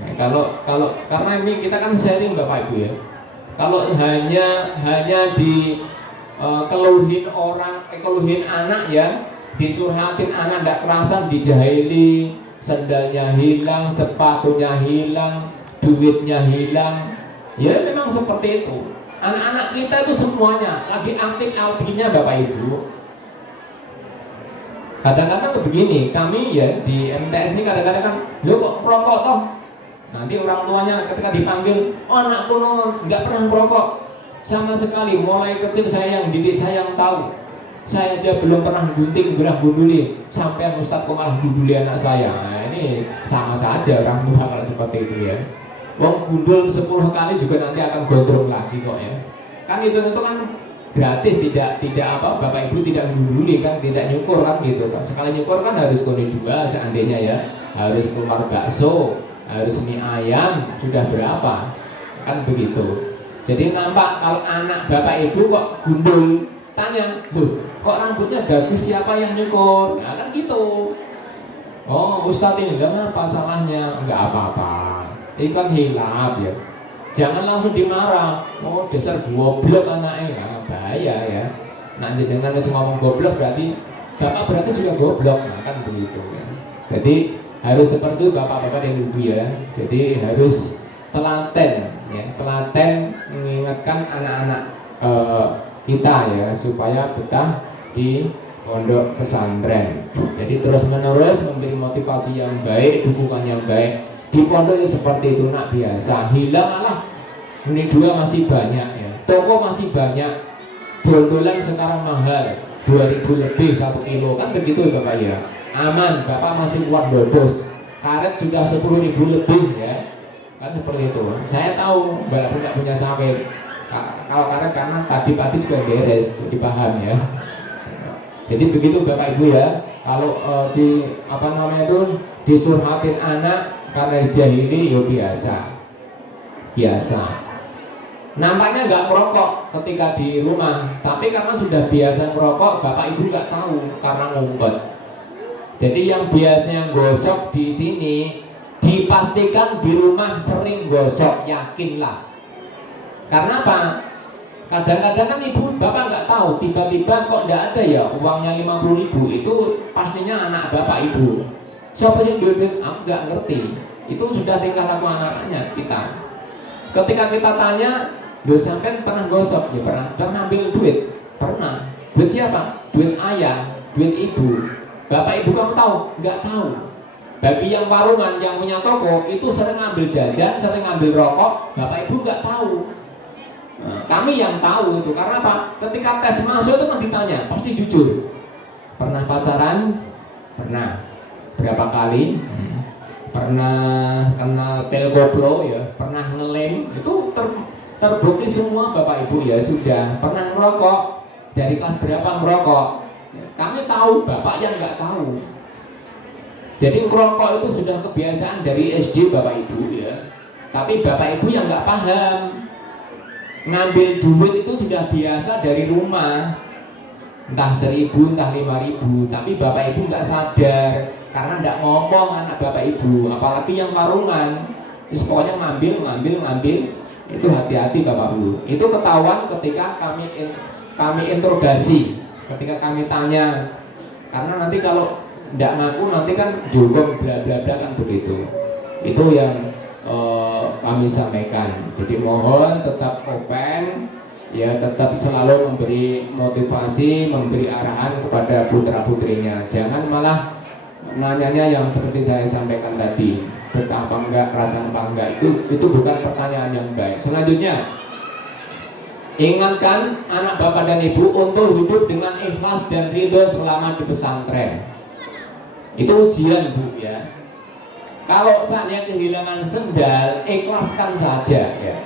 Nah, kalau karena ini kita kan sharing Bapak Ibu ya. Kalau hanya di keluhin orang, keluhin anak ya, dicurhatin anak ndak kerasan, dijahili, sendalnya hilang, sepatunya hilang, duitnya hilang. Ya memang seperti itu. Anak-anak kita itu semuanya lagi aktif-aktifnya Bapak Ibu. Kadang-kadang tuh begini, kami ya di MTS ini kadang-kadang kan, lo kok merokok toh? Nanti orang tuanya ketika dipanggil, oh anakku nggak pernah merokok sama sekali. Mulai kecil saya yang didik, saya yang tahu. Saya aja belum pernah gunting, gunduli, sampai Ustadz kok malah gunduli anak saya. Nah, ini sama saja orang tua kalau seperti itu ya. Wong gundul 10 kali juga nanti akan gondrong lagi kok ya. Kan itu kan gratis, tidak apa, Bapak Ibu tidak gunduli kan, tidak nyukur kan gitu kan. Sekali nyukur kan harus kode 2 seandainya ya. Harus keluar bakso, harus mie ayam, sudah berapa? Kan begitu. Jadi nampak kalau anak Bapak Ibu kok gundul, tanya, "Loh, kok rambutnya bagus, siapa yang nyukur?" Nah kan gitu. Oh, Ustadz ini enggak apa salahnya, enggak apa-apa. Itu kan hilaf ya. Jangan langsung dimarah. Oh, dasar goblok anaknya, nah, bahaya ya. Nah, jenengan wis ngomong goblok berarti Bapak berarti juga goblok. Nah, kan begitu ya. Jadi harus seperti itu Bapak-bapak dan Ibu ya. Jadi harus telaten ya, telaten mengingatkan anak-anak kita ya supaya betah di pondok pesantren. Jadi terus menerus memberi motivasi yang baik, dukungan yang baik. Di pondok ya seperti itu nak, biasa hilang alah. Ini 2 masih banyak ya, toko masih banyak, dodolan sekarang mahal 2000 lebih 1 kilo kan begitu ya Bapak ya. Aman, Bapak masih kuat bodos. Karet sudah 10.000 lebih ya. Kan seperti itu. Saya tahu walaupun tidak punya sawit. Kalau karet karena tadi pagi juga beres, jadi paham ya. Jadi begitu Bapak Ibu ya. Kalau di apa namanya itu dicurhatin anak karena dijahili ya biasa. Nampaknya nggak merokok ketika di rumah, tapi karena sudah biasa merokok, Bapak Ibu nggak tahu karena ngumpet. Jadi yang biasanya gosok di sini, dipastikan di rumah sering gosok, yakinlah. Karena apa? Kadang-kadang kan ibu bapak nggak tahu, tiba-tiba kok nggak ada ya uangnya 50.000, itu pastinya anak bapak ibu. Siapa yang duit? Aku nggak ngerti. Itu sudah tingkah laku anak-anaknya kita. Ketika kita tanya, "Loh sampean pernah gosok?" Ya pernah. Pernah ambil duit? Pernah. Duit siapa? Duit ayah, duit ibu. Bapak ibu kamu tahu? Nggak tahu. Bagi yang warungan, yang punya toko, itu sering ngambil jajan, sering ngambil rokok, bapak ibu nggak tahu. Nah, kami yang tahu itu, karena apa? Ketika tes masuk itu kan ditanya, pasti jujur. Pernah pacaran? Pernah. Berapa kali? Pernah kenal telgoplo ya? Pernah ngelem? Itu terbukti semua Bapak Ibu ya sudah. Pernah merokok? Dari kelas berapa merokok? Kami tahu, Bapak yang nggak tahu. Jadi merokok itu sudah kebiasaan dari SD Bapak Ibu ya. Tapi Bapak Ibu yang nggak paham. Ngambil duit itu sudah biasa dari rumah, entah 1.000, entah 5.000, tapi Bapak Ibu nggak sadar karena nggak ngomong anak Bapak Ibu, apalagi yang warungan, pokoknya ngambil, itu hati-hati Bapak Ibu. Itu ketahuan ketika kami interogasi, ketika kami tanya, karena nanti kalau nggak ngaku nanti kan dihukum bla bla bla kan begitu. Itu yang kami sampaikan. Jadi mohon tetap open ya, tetap selalu memberi motivasi, memberi arahan kepada putra putrinya. Jangan malah nanyanya yang seperti saya sampaikan tadi, betah apa enggak, rasa apa enggak, itu bukan pertanyaan yang baik. Selanjutnya, ingatkan anak bapak dan ibu untuk hidup dengan ikhlas dan ridho selama di pesantren. Itu ujian Bu ya. Kalau seandainya kehilangan sendal, ikhlaskan saja ya.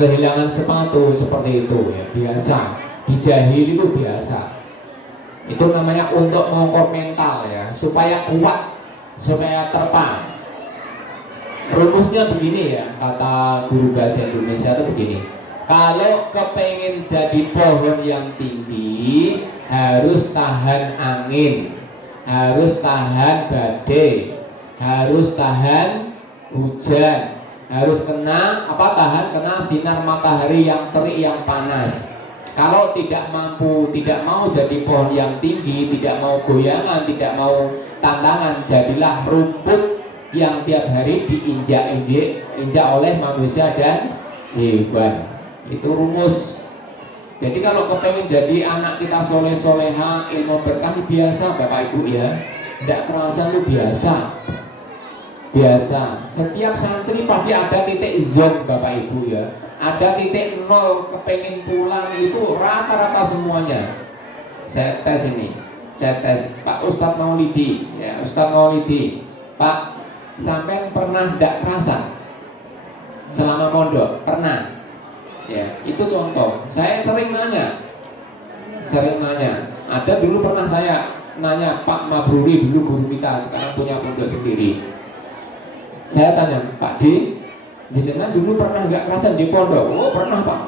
Kehilangan sepatu seperti itu ya, biasa. Dijahil itu biasa. Itu namanya untuk mengukur mental ya, supaya kuat, supaya terpang. Rumusnya begini ya, kata guru bahasa Indonesia itu begini. Kalau kepengen jadi pohon yang tinggi, harus tahan angin, harus tahan badai, harus tahan hujan, harus kena kena sinar matahari yang terik, yang panas. Kalau tidak mampu, tidak mau jadi pohon yang tinggi, tidak mau goyangan, tidak mau tantangan, jadilah rumput yang tiap hari diinjak oleh manusia dan hewan. Itu rumus. Jadi kalau kepengen jadi anak kita soleh-soleha, ilmu berkah, biasa Bapak Ibu ya. Tidak kerasa itu biasa. Biasa. Setiap santri pasti ada titik zone Bapak Ibu ya. Ada titik nol, kepengen pulang itu rata-rata semuanya. Saya tes ini, saya tes Pak Ustadz Maulidi, ya Ustadz Maulidi, Pak, sampai pernah tidak kerasa selama mondok? Pernah? Ya, itu contoh. Saya sering nanya. Ada dulu pernah saya nanya Pak Mabruri, dulu guru kita, sekarang punya pondok sendiri. Saya tanya, Pak D, jenengan dulu pernah nggak kerasa di pondok? Oh pernah Pak.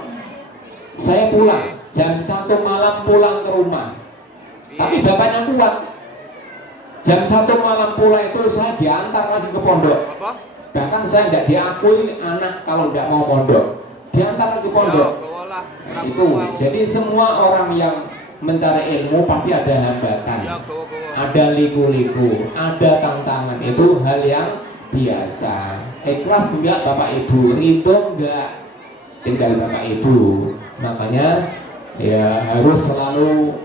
Saya pulang jam 1 malam pulang ke rumah. Tapi bapaknya kuat. Jam 1 malam pulang itu saya diantar lagi ke pondok. Bahkan saya nggak diakui anak kalau nggak mau pondok. Diantar lagi ke pondok. Itu. Jadi semua orang yang mencari ilmu pasti ada hambatan, ada liku-liku, ada tantangan. Itu hal yang biasa. Ikhlas enggak Bapak Ibu, ridho enggak, tinggal Bapak Ibu. Makanya ya harus selalu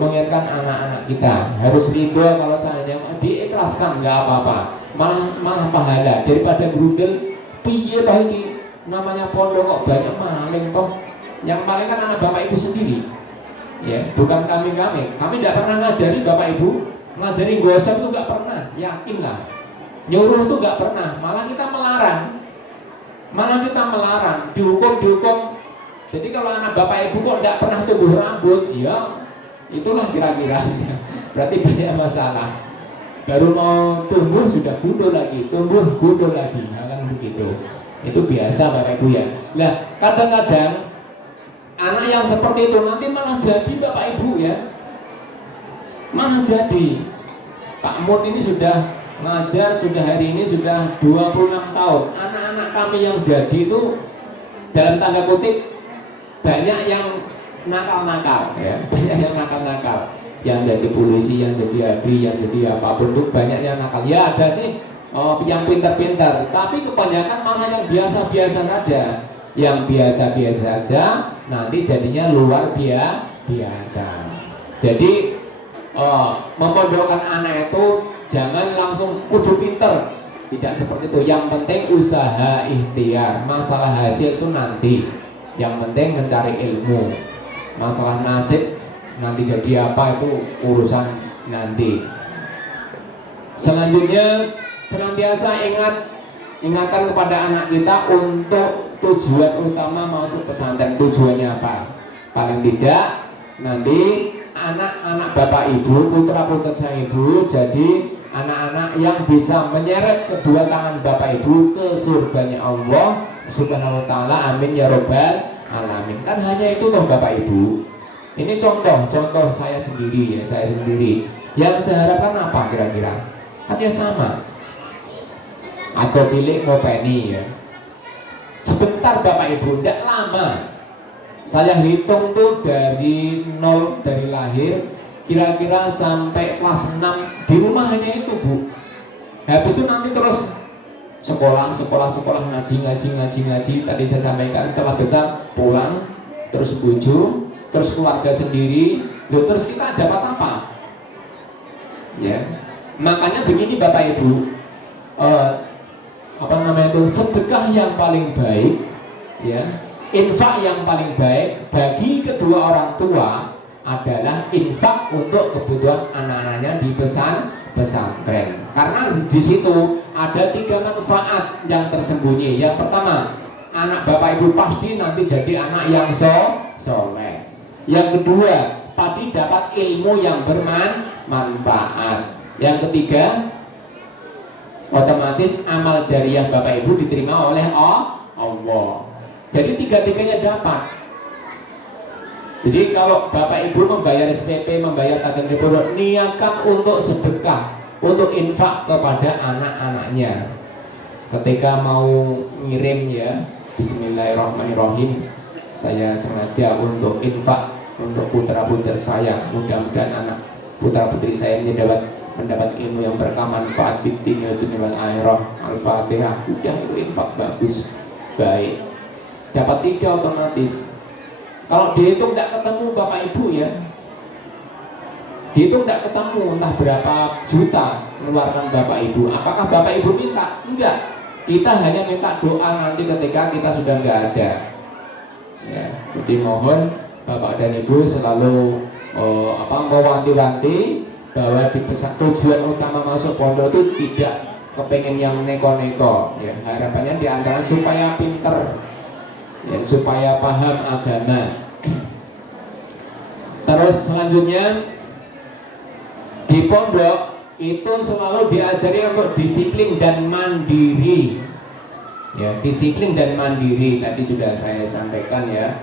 mengingatkan anak-anak kita harus ridho. Kalau seandainya diikhlaskan enggak apa-apa, malah pahala daripada berundel. Piye toh iki namanya pondok kok banyak maling toh. Yang maling kan anak Bapak Ibu sendiri. Ya, bukan kami. Kami tidak pernah ngajari Bapak Ibu, ngajari gosip itu enggak pernah, yakinlah. Nyuruh itu nggak pernah, malah kita melarang, dihukum. Jadi kalau anak Bapak Ibu kok nggak pernah tumbuh rambut, ya itulah kira-kira. Berarti banyak masalah. Baru mau tumbuh sudah gundul lagi, nah, kan begitu. Itu biasa Bapak Ibu ya. Nah kadang-kadang anak yang seperti itu nanti malah jadi Bapak Ibu ya, malah jadi. Pak Mun ini sudah ngajar, sudah hari ini sudah 26 tahun. Anak-anak kami yang jadi itu dalam tanda kutip banyak yang nakal-nakal ya. Banyak yang nakal-nakal, yang jadi polisi, yang jadi abri, yang jadi apapun itu banyak yang nakal. Ya ada sih yang pintar-pintar, tapi kebanyakan malah yang biasa-biasa saja. Yang biasa-biasa saja nanti jadinya luar biasa. Jadi memondokkan anak itu jangan langsung kudu pinter, tidak seperti itu. Yang penting usaha ikhtiar, masalah hasil itu nanti. Yang penting mencari ilmu. Masalah nasib nanti jadi apa itu urusan nanti. Selanjutnya senantiasa ingatkan kepada anak kita untuk tujuan utama masuk pesantren. Tujuannya apa? Paling tidak nanti anak-anak Bapak Ibu, putra-putri Ibu jadi anak-anak yang bisa menyeret kedua tangan Bapak Ibu ke surganya Allah Subhanahu wa ta'ala. Amin ya robbal alamin. Kan hanya itu toh Bapak Ibu. Ini contoh saya sendiri ya, Yang saya harapkan apa kira-kira? Hanya sama. Aku cilik mau penny ya. Sebentar Bapak Ibu, tidak lama. Saya hitung tuh dari nol, dari lahir kira-kira sampai kelas 6 di rumah hanya itu Bu. Habis itu nanti terus sekolah ngaji. Tadi saya sampaikan setelah besar pulang terus buju, terus keluarga sendiri. Loh, terus kita dapat apa? Ya, makanya begini Bapak Ibu, sedekah yang paling baik, ya, infak yang paling baik bagi kedua orang tua adalah infak untuk kebutuhan anak-anaknya di pesantren. Karena di situ ada 3 manfaat yang tersembunyi. Yang pertama, anak bapak ibu pasti nanti jadi anak yang soleh. Yang kedua, pasti dapat ilmu yang bermanfaat. Yang ketiga, otomatis amal jariah bapak ibu diterima oleh Allah. Jadi 3-tiganya dapat. Jadi kalau bapak ibu membayar SPP, membayar tagihan pondok, niatkan untuk sedekah, untuk infak kepada anak-anaknya. Ketika mau ngirim ya, Bismillahirrahmanirrahim, saya sengaja untuk infak untuk putra-putri saya. Mudah-mudahan anak putra-putri saya ini mendapat ilmu yang bermanfaat di dunia dan akhirat. Al-Fatihah. Udah, itu infak bagus, baik. Dapat 3 otomatis. Kalau dihitung tidak ketemu bapak ibu ya, dihitung tidak ketemu entah berapa juta mengeluarkan bapak ibu. Apakah bapak ibu minta? Enggak. Kita hanya minta doa nanti ketika kita sudah nggak ada. Ya, jadi mohon bapak dan ibu selalu mewanti-wanti bahwa di tujuan utama masuk pondok itu tidak kepengen yang neko-neko. Ya, harapannya diantara supaya pinter, ya, supaya paham agama. Terus selanjutnya di pondok itu selalu diajari untuk disiplin dan mandiri. Ya, disiplin dan mandiri tadi sudah saya sampaikan ya,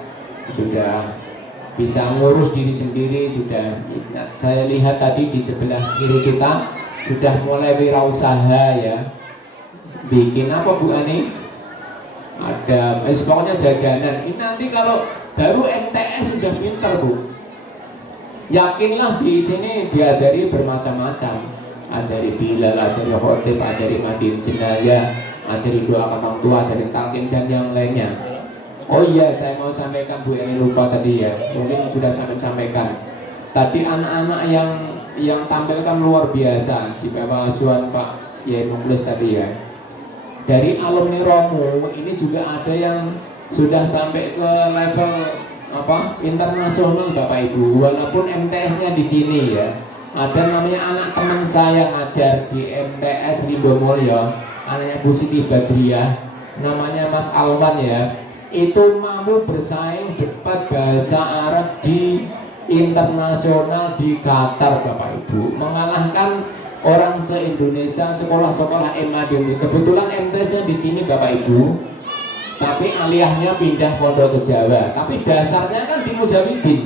sudah bisa ngurus diri sendiri, sudah. Saya lihat tadi di sebelah kiri kita sudah mulai wirausaha ya. Bikin apa Bu Ani? Ada, pokoknya jajanan. Ini nanti kalau baru MTS sudah pinter Bu. Yakinlah di sini diajari bermacam-macam. Ajari Bilal, ajari khotib, ajari mandiin jenazah, ajari doa orang tua, ajari talqin dan yang lainnya. Oh iya, saya mau sampaikan Bu, ini lupa tadi ya. Mungkin sudah saya sampaikan. Tadi anak-anak yang tampilkan luar biasa di bawah asuhan Pak Yai Mukhlis tadi ya. Dari alumni Romo ini juga ada yang sudah sampai ke level internasional Bapak Ibu, walaupun MTS-nya di sini ya. Ada namanya anak teman saya ngajar di MTS Ridho Mulyo, anaknya Bu Siti Badriah, namanya Mas Alwan ya. Itu mampu bersaing debat bahasa Arab di internasional di Qatar Bapak Ibu, mengalahkan orang se-Indonesia, sekolah-sekolah MAD. Kebetulan MTS-nya di sini Bapak Ibu, tapi aliyahnya pindah pondok ke Jawa. Tapi dasarnya kan di Mujawidin.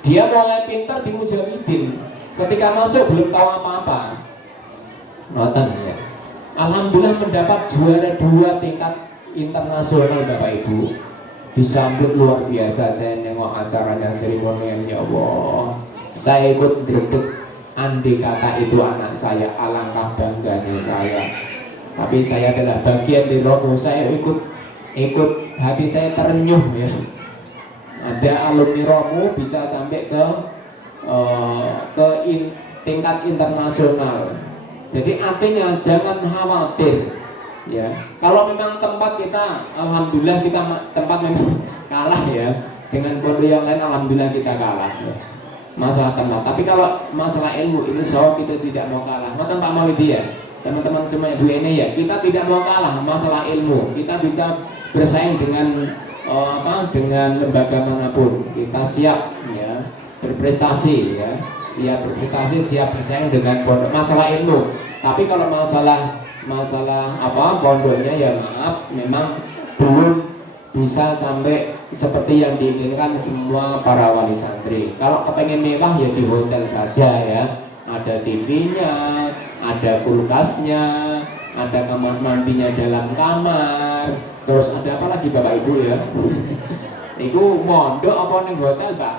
Dia mulai pintar di Mujawidin. Ketika masuk belum tahu apa-apa. Noten ya. Alhamdulillah mendapat juara 2 tingkat internasional Bapak Ibu. Disambut luar biasa. Saya nengok acaranya, seremonialnya, ya Allah. Saya ikut deg-deg. Andai kata itu anak saya, alangkah bangganya saya. Tapi saya adalah bagian di Romo, saya ikut hati saya terenyuh ya. Ada alumni Romo bisa sampai ke tingkat internasional. Jadi artinya jangan khawatir ya. Kalau memang tempat kita, alhamdulillah kita tempat memang kalah ya. Dengan kode yang lain alhamdulillah kita kalah ya. Masalah tempat. Tapi kalau masalah ilmu ini kita tidak mau kalah. Maka Pak Maulidi ya, teman-teman semua Bu ini ya, kita tidak mau kalah masalah ilmu. Kita bisa bersaing dengan dengan lembaga manapun. Kita siap ya berprestasi ya, siap berprestasi, siap bersaing dengan pondok masalah ilmu. Tapi kalau masalah pondoknya ya maaf, memang belum bisa sampai seperti yang diinginkan semua para wali santri. Kalau kepengen mewah ya di hotel saja ya. Ada TV-nya, ada kulkasnya, ada kamar mandinya dalam kamar. Terus ada apa lagi Bapak Ibu ya? Itu mondok apa nih hotel Pak?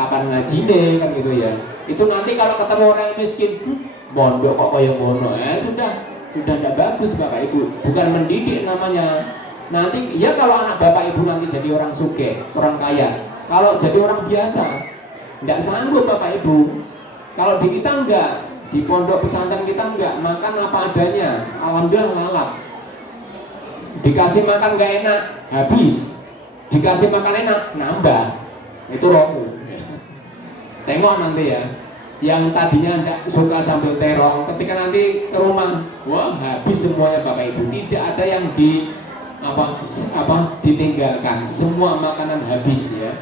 Kapan ngaji nih kan gitu ya? Itu nanti kalau ketemu orang miskin, mondok kok kayak mono sudah tidak bagus Bapak Ibu. Bukan mendidik namanya. Nanti ya kalau anak Bapak Ibu nanti jadi orang sugih, orang kaya. Kalau jadi orang biasa, tidak sanggup Bapak Ibu. Kalau di kita enggak, di pondok pesantren kita enggak, makan apa adanya. Alhamdulillah lalap. Dikasih makan enggak enak, habis. Dikasih makan enak, nambah. Itu Romo. Tengok nanti ya. yang tadinya tidak suka sambal terong, ketika nanti ke rumah, wah habis semuanya Bapak Ibu. Tidak ada yang ditinggalkan, semua makanan habis ya.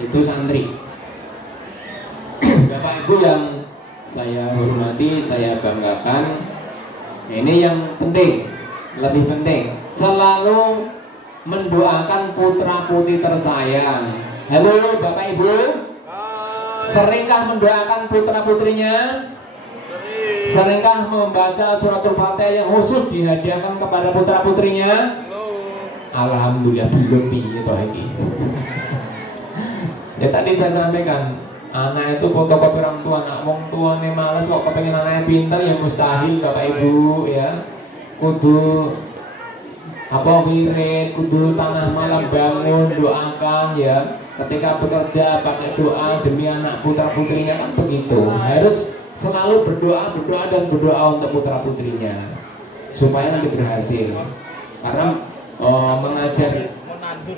Itu santri. Bapak Ibu yang saya hormati, saya banggakan, ini yang penting, lebih penting, selalu mendoakan putra putri tersayang. Halo Bapak Ibu, seringkah mendoakan putra putrinya? Seringkah membaca suratul Fatihah yang khusus dihadiahkan kepada putra putrinya? Alhamdulillah belum piye toh iki. Ya tadi saya sampaikan, anak itu fotokopi orang tua, anak wong tuane males kok kepengen anaknya pintar, ya mustahil Bapak Ibu ya. Kudu wirid, kudu tanah malam bangun, doakan ya. Ketika bekerja pakai doa demi anak putra putrinya, kan begitu. Harus selalu berdoa untuk putra putrinya supaya nanti berhasil. Karena mengajar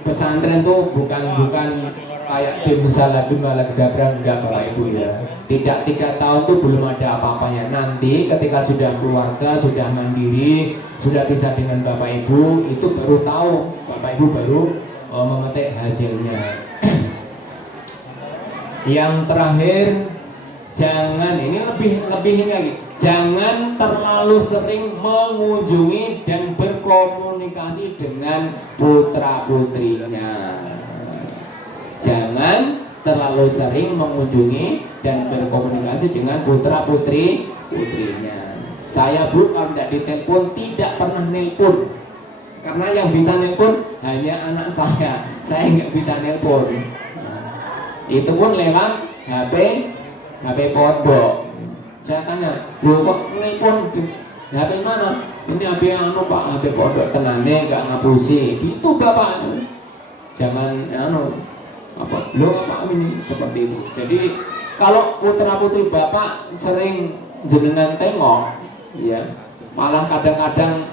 pesantren itu bukan kayak tim saladun malah gedabran, enggak Bapak Ibu ya. Tidak 3 tahun itu belum ada apa-apanya. Nanti ketika sudah keluarga, sudah mandiri, sudah bisa dengan Bapak Ibu, itu baru tahu, Bapak Ibu baru memetik hasilnya. Yang terakhir, jangan, ini lebih lagi, jangan terlalu sering mengunjungi dan berkomunikasi dengan putra putrinya. Jangan terlalu sering mengunjungi dan berkomunikasi dengan putra putrinya. Saya Bu kalau tidak ditelepon tidak pernah nelpon, karena yang bisa nelpon hanya anak saya nggak bisa nelpon. Itu pun lewat HP pondok. Saya tanya, lu kok nelpon HP mana? Ini HP Pak, HP pondok tenane nggak ngapusi. Gitu Bapak. Jangan apa ini seperti itu. Jadi kalau putra putri Bapak sering jenengan tengok ya, malah kadang-kadang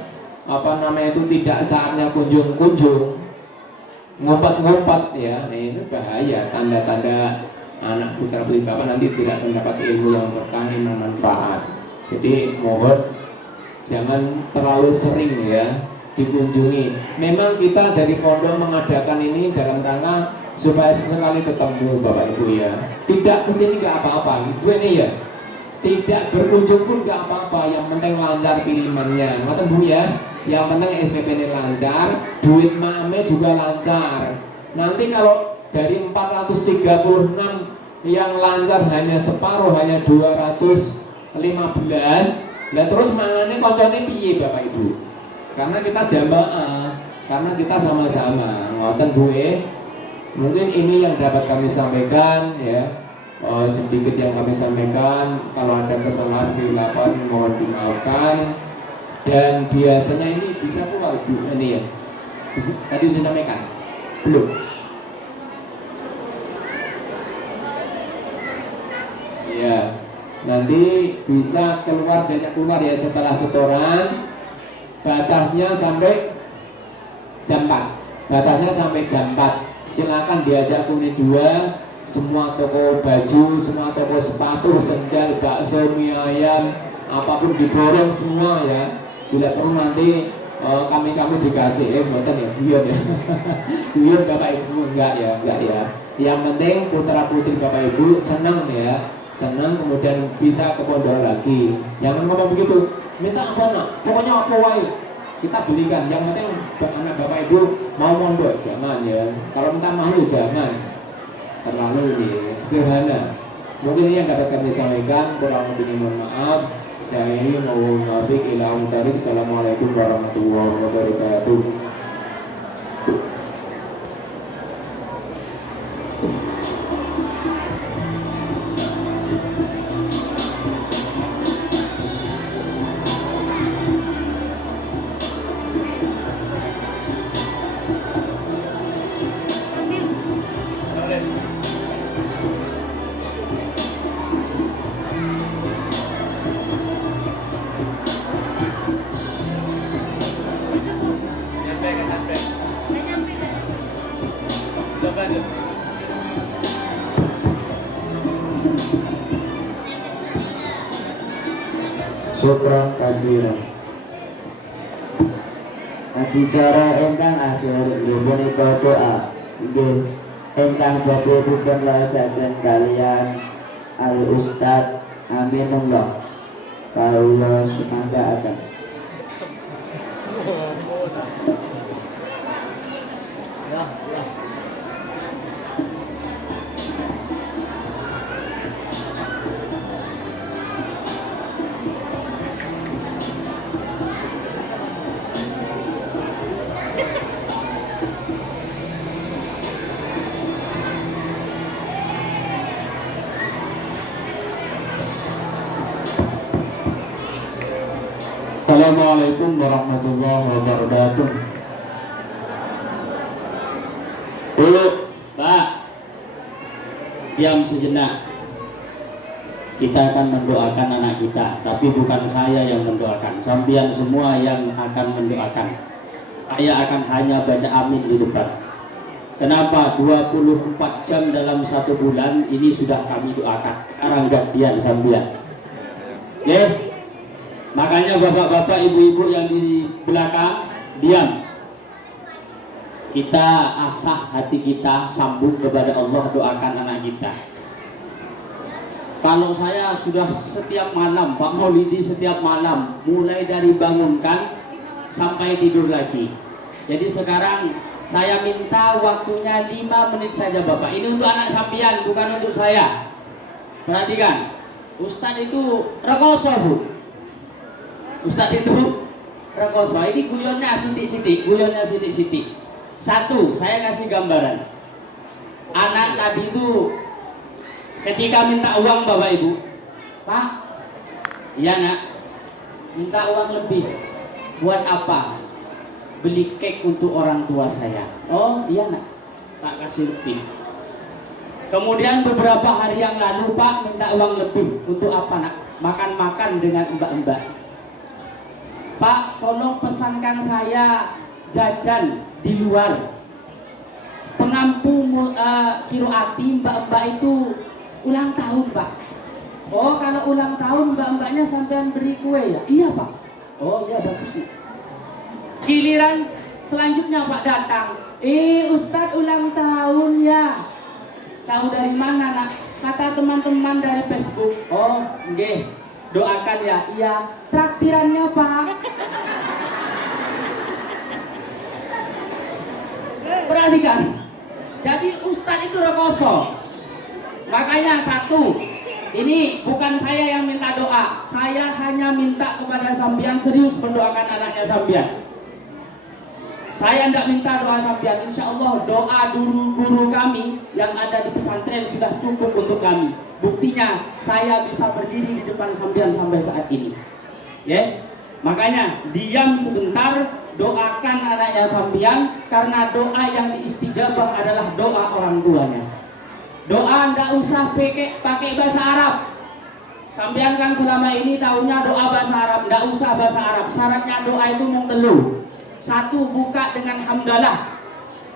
itu tidak saatnya kunjung ngumpat ya, ini bahaya, tanda-tanda anak putra putri Bapak nanti tidak mendapat ilmu yang berkah, yang bermanfaat. Jadi mohon jangan terlalu sering ya dikunjungi. Memang kita dari pondok mengadakan ini dalam rangka supaya sekali ketemu Bapak Ibu ya. Tidak kesini nggak apa-apa, itu ini ya. Tidak berkunjung pun nggak apa-apa, yang penting lancar kirimannya. Ngoten Bu ya. Yang penting SPP ini lancar, duit mame juga lancar. Nanti kalau dari 436 yang lancar hanya separuh, hanya 215, lah terus mangane koncone piye Bapak Ibu? Karena kita jamaah, karena kita sama-sama. Ngoten Bu Mungkin ini yang dapat kami sampaikan ya, sedikit yang kami sampaikan. Kalau ada kesalahan kesilapan mohon dimaafkan. Dan biasanya ini bisa keluar Bu ini ya. Tadi saya sampaikan belum? Ya, nanti bisa keluar ya setelah setoran. Batasnya sampai jam 4. Batasnya sampai jam 4. Silakan diajak Unit 2, semua toko baju, semua toko sepatu, sendal, bakso, mie ayam, apapun diborong semua ya. Bila perlu nanti kami dikasih, buatan ya, guyon ya. Guyon Bapak Ibu, enggak ya. Yang penting putra putri Bapak Ibu senang ya, senang kemudian bisa ke pondok lagi. Jangan ngomong begitu, minta apa nak, pokoknya apa wae kita belikan. Yang penting anak Bapak Ibu mau mondok, jangan ya. Kalau minta malu jangan, terlalu ini sederhana. Mungkin ini yang dapat kami sampaikan, kurang lebih mohon maaf. Saya ini mau nafik ila mutarik. Assalamualaikum warahmatullahi wabarakatuh. Syukran kasiran. Acara ingkang akhir inggih punika doa. Inggih ingkang badhe dipun waosaken kalian Al Ustaz Aminullah. Kawula sumangga. Assalamualaikum warahmatullahi wabarakatuh. Pak, diam sejenak. Kita akan mendoakan anak kita, tapi bukan saya yang mendoakan, sampean semua yang akan mendoakan. Saya akan hanya baca amin di depan. Kenapa 24 jam dalam 1 bulan ini sudah kami doakan. Sekarang gantian sampean. Oke? Makanya bapak-bapak, ibu-ibu yang di belakang, diam. Kita asah hati kita, sambung kepada Allah, doakan anak kita. Kalau saya sudah setiap malam, Pak Maulidi setiap malam, mulai dari bangunkan sampai tidur lagi. Jadi sekarang saya minta waktunya 5 menit saja Bapak. Ini untuk anak sampean, bukan untuk saya. Perhatikan, Ustadz itu rekoso Bu. Ustadz itu rekoso. Ini guyonnya sidik-sidik. Satu, saya kasih gambaran. Anak tadi itu ketika minta uang Bapak Ibu, Pak, iya nak, minta uang lebih. Buat apa? Beli cake untuk orang tua saya. Oh iya nak, tak kasih lebih. Kemudian beberapa hari yang lalu Pak minta uang lebih. Untuk apa nak? Makan-makan dengan mbak-mbak. Pak, tolong pesankan saya jajan di luar. Pengampu Kiroati, mbak-mbak itu ulang tahun Pak. Oh kalau ulang tahun mbak-mbaknya sampean beri kue ya? Iya Pak. Oh iya bagus sih. Giliran selanjutnya Pak datang. Ustadz ulang tahun ya. Tahu dari mana nak? Kata teman-teman dari Facebook. Oh nggih. Doakan ya. Iya. Traktirannya Pak. Perhatikan. Jadi Ustadz itu rekoso. Makanya satu, ini bukan saya yang minta doa. Saya hanya minta kepada sampean serius mendoakan anaknya sampean. Saya tidak minta doa sampean. Insya Allah doa guru-guru kami yang ada di pesantren sudah cukup untuk kami. Buktinya saya bisa berdiri di depan sampean sampai saat ini. Ya, makanya diam sebentar, doakan anaknya sampean, karena doa yang diistijabah adalah doa orang tuanya. Doa ndak usah pakai bahasa Arab. Sampean kan selama ini tahunya doa bahasa Arab, ndak usah bahasa Arab. Syaratnya doa itu mung telu. Satu, buka dengan hamdalah.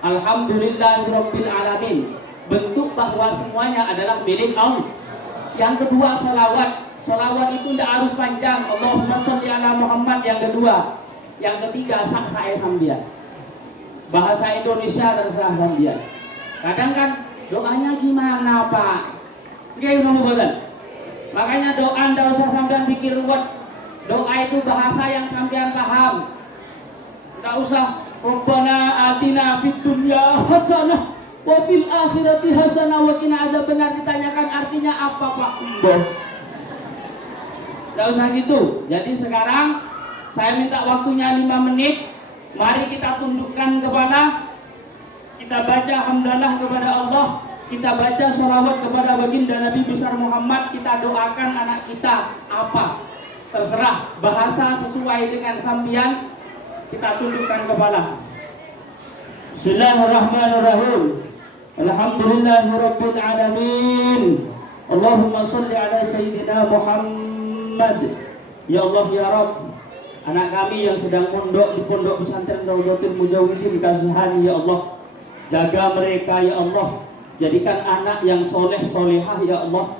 Alhamdulillahirabbil alamin. Bentuk bahwa semuanya adalah milik Allah. Yang kedua, sholawat. Sholawat itu ndak harus panjang. Allahumma sholli ala Muhammad. Yang kedua. Yang ketiga, saya sambian. Bahasa Indonesia terserah sambian. Kadang kan doanya gimana Pak? Nggih ngono. Makanya doa ndak usah sampean pikir ruwet. Doa itu bahasa yang sampean paham. Ndak usah Rabbana atina fid dunya hasanah wa fil akhirati hasanah wa qina adzabannar, ditanyakan artinya apa Pak? Ndak usah gitu. Jadi sekarang saya minta waktunya 5 menit. Mari kita tundukkan kepala. Kita baca hamdalah kepada Allah. Kita baca sholawat kepada baginda Nabi besar Muhammad. Kita doakan anak kita apa? Terserah. Bahasa sesuai dengan sambian. Kita tundukkan kepala. Bismillahirrahmanirrahim. Alhamdulillahirabbil alamin. Allahumma sholli ala sayyidina Muhammad. Ya Allah ya Rabb, anak kami yang sedang mondok di pondok pesantren Raudhatul Mujawidin kasihan ya Allah. Jaga mereka ya Allah. Jadikan anak yang soleh solehah ya Allah.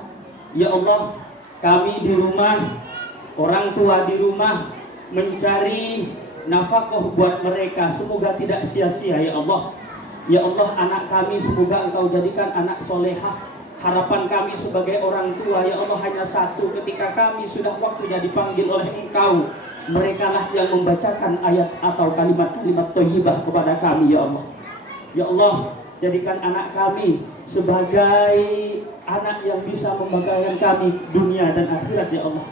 Ya Allah, kami di rumah orang tua di rumah mencari nafkah buat mereka, semoga tidak sia-sia ya Allah. Ya Allah, anak kami semoga Engkau jadikan anak solehah. Harapan kami sebagai orang tua ya Allah hanya satu, ketika kami sudah waktunya dipanggil oleh Engkau, merekalah yang membacakan ayat atau kalimat-kalimat thayyibah kepada kami ya Allah. Ya Allah, jadikan anak kami sebagai anak yang bisa membanggakan kami dunia dan akhirat ya Allah.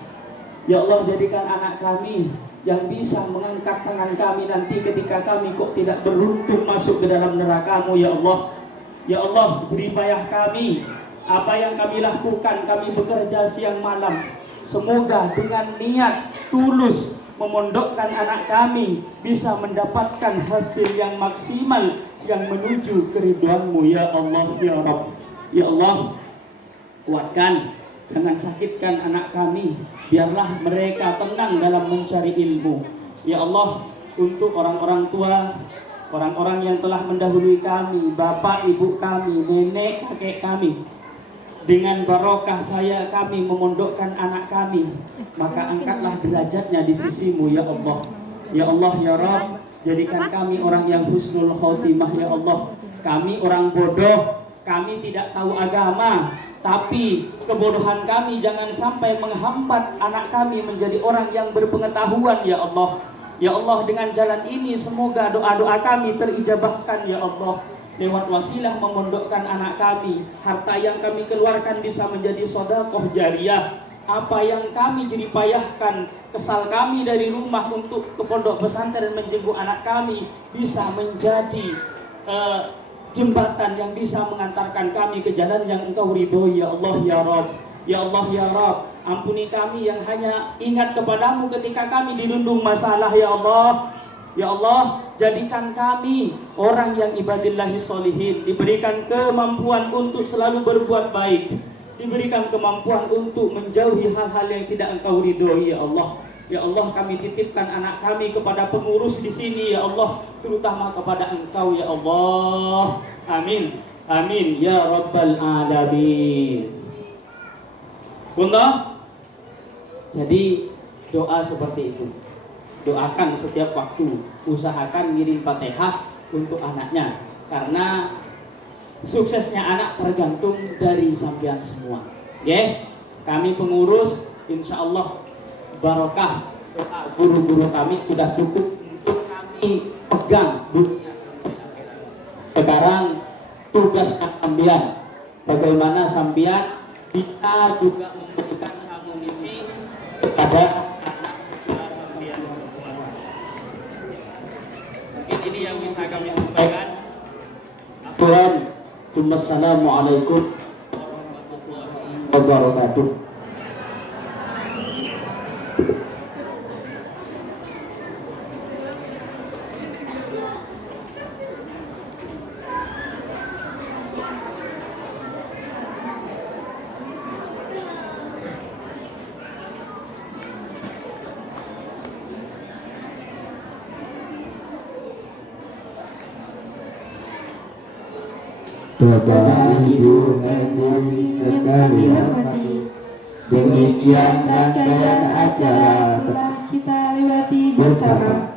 Ya Allah, jadikan anak kami yang bisa mengangkat tangan kami nanti ketika kami kok tidak beruntung masuk ke dalam neraka-Mu ya Allah. Ya Allah, jeripayah kami, apa yang kami lakukan, kami bekerja siang malam, semoga dengan niat tulus memondokkan anak kami bisa mendapatkan hasil yang maksimal yang menuju keridhaan-Mu ya Allah ya Rabb. Ya Allah, kuatkan, jangan sakitkan anak kami, biarlah mereka tenang dalam mencari ilmu. Ya Allah, untuk orang-orang tua, orang-orang yang telah mendahului kami, bapak, ibu kami, nenek, kakek kami, dengan barokah saya kami memondokkan anak kami, maka angkatlah derajatnya di sisi-Mu ya Allah. Ya Allah ya Rabb, jadikan kami orang yang husnul khotimah ya Allah. Kami orang bodoh, kami tidak tahu agama, tapi kebodohan kami jangan sampai menghambat anak kami menjadi orang yang berpengetahuan ya Allah. Ya Allah, dengan jalan ini semoga doa-doa kami terijabahkan ya Allah. Lewat wasilah memondokkan anak kami, harta yang kami keluarkan bisa menjadi sedekah jariyah. Apa yang kami jeripayahkan, kesal kami dari rumah untuk ke pondok pesantren menjenguk anak kami, bisa menjadi jembatan yang bisa mengantarkan kami ke jalan yang Engkau ridhoi ya Allah ya Rabb. Ya Allah ya Rabb, ampuni kami yang hanya ingat kepadamu ketika kami dirundung masalah ya Allah. Ya Allah, jadikan kami orang yang ibadillahi sholihin, diberikan kemampuan untuk selalu berbuat baik, diberikan kemampuan untuk menjauhi hal-hal yang tidak Engkau ridhoi ya Allah. Ya Allah, kami titipkan anak kami kepada pengurus di sini ya Allah, terutama kepada Engkau ya Allah. Amin. Amin ya Rabbal Alamin. Bunda, jadi doa seperti itu. Doakan setiap waktu, usahakan ngirim Fatihah untuk anaknya, karena suksesnya anak tergantung dari sampean semua. Ya, kami pengurus, insya Allah barokah doa guru-guru kami sudah cukup untuk kami pegang dunia sampai akhirat. Sekarang tugas sampean, bagaimana sampean bisa juga memberikan amunisi kepada ini yang bisa kami sampaikan. Assalamualaikum warahmatullahi wabarakatuh. Bapak, Ibu, hadirin sekalian, demikian rangkaian acara telah kita lewati bersama.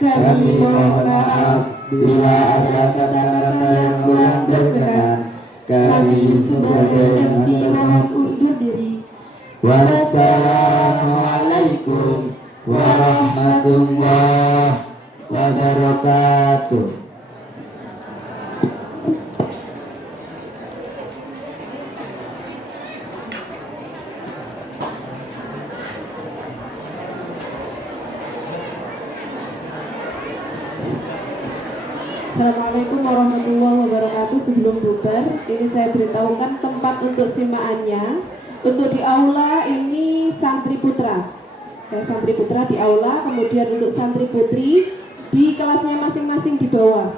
Kami mohon maaf bila ada kata-kata yang kurang berkenan. Kami sebagai MC mohon undur diri. Wassalamualaikum warahmatullahi wabarakatuh. Assalamualaikum warahmatullahi wabarakatuh. Sebelum bubar, ini saya beritahukan tempat untuk simaannya. Untuk di aula ini santri putra, santri putra di aula. Kemudian untuk santri putri di kelasnya masing-masing di bawah.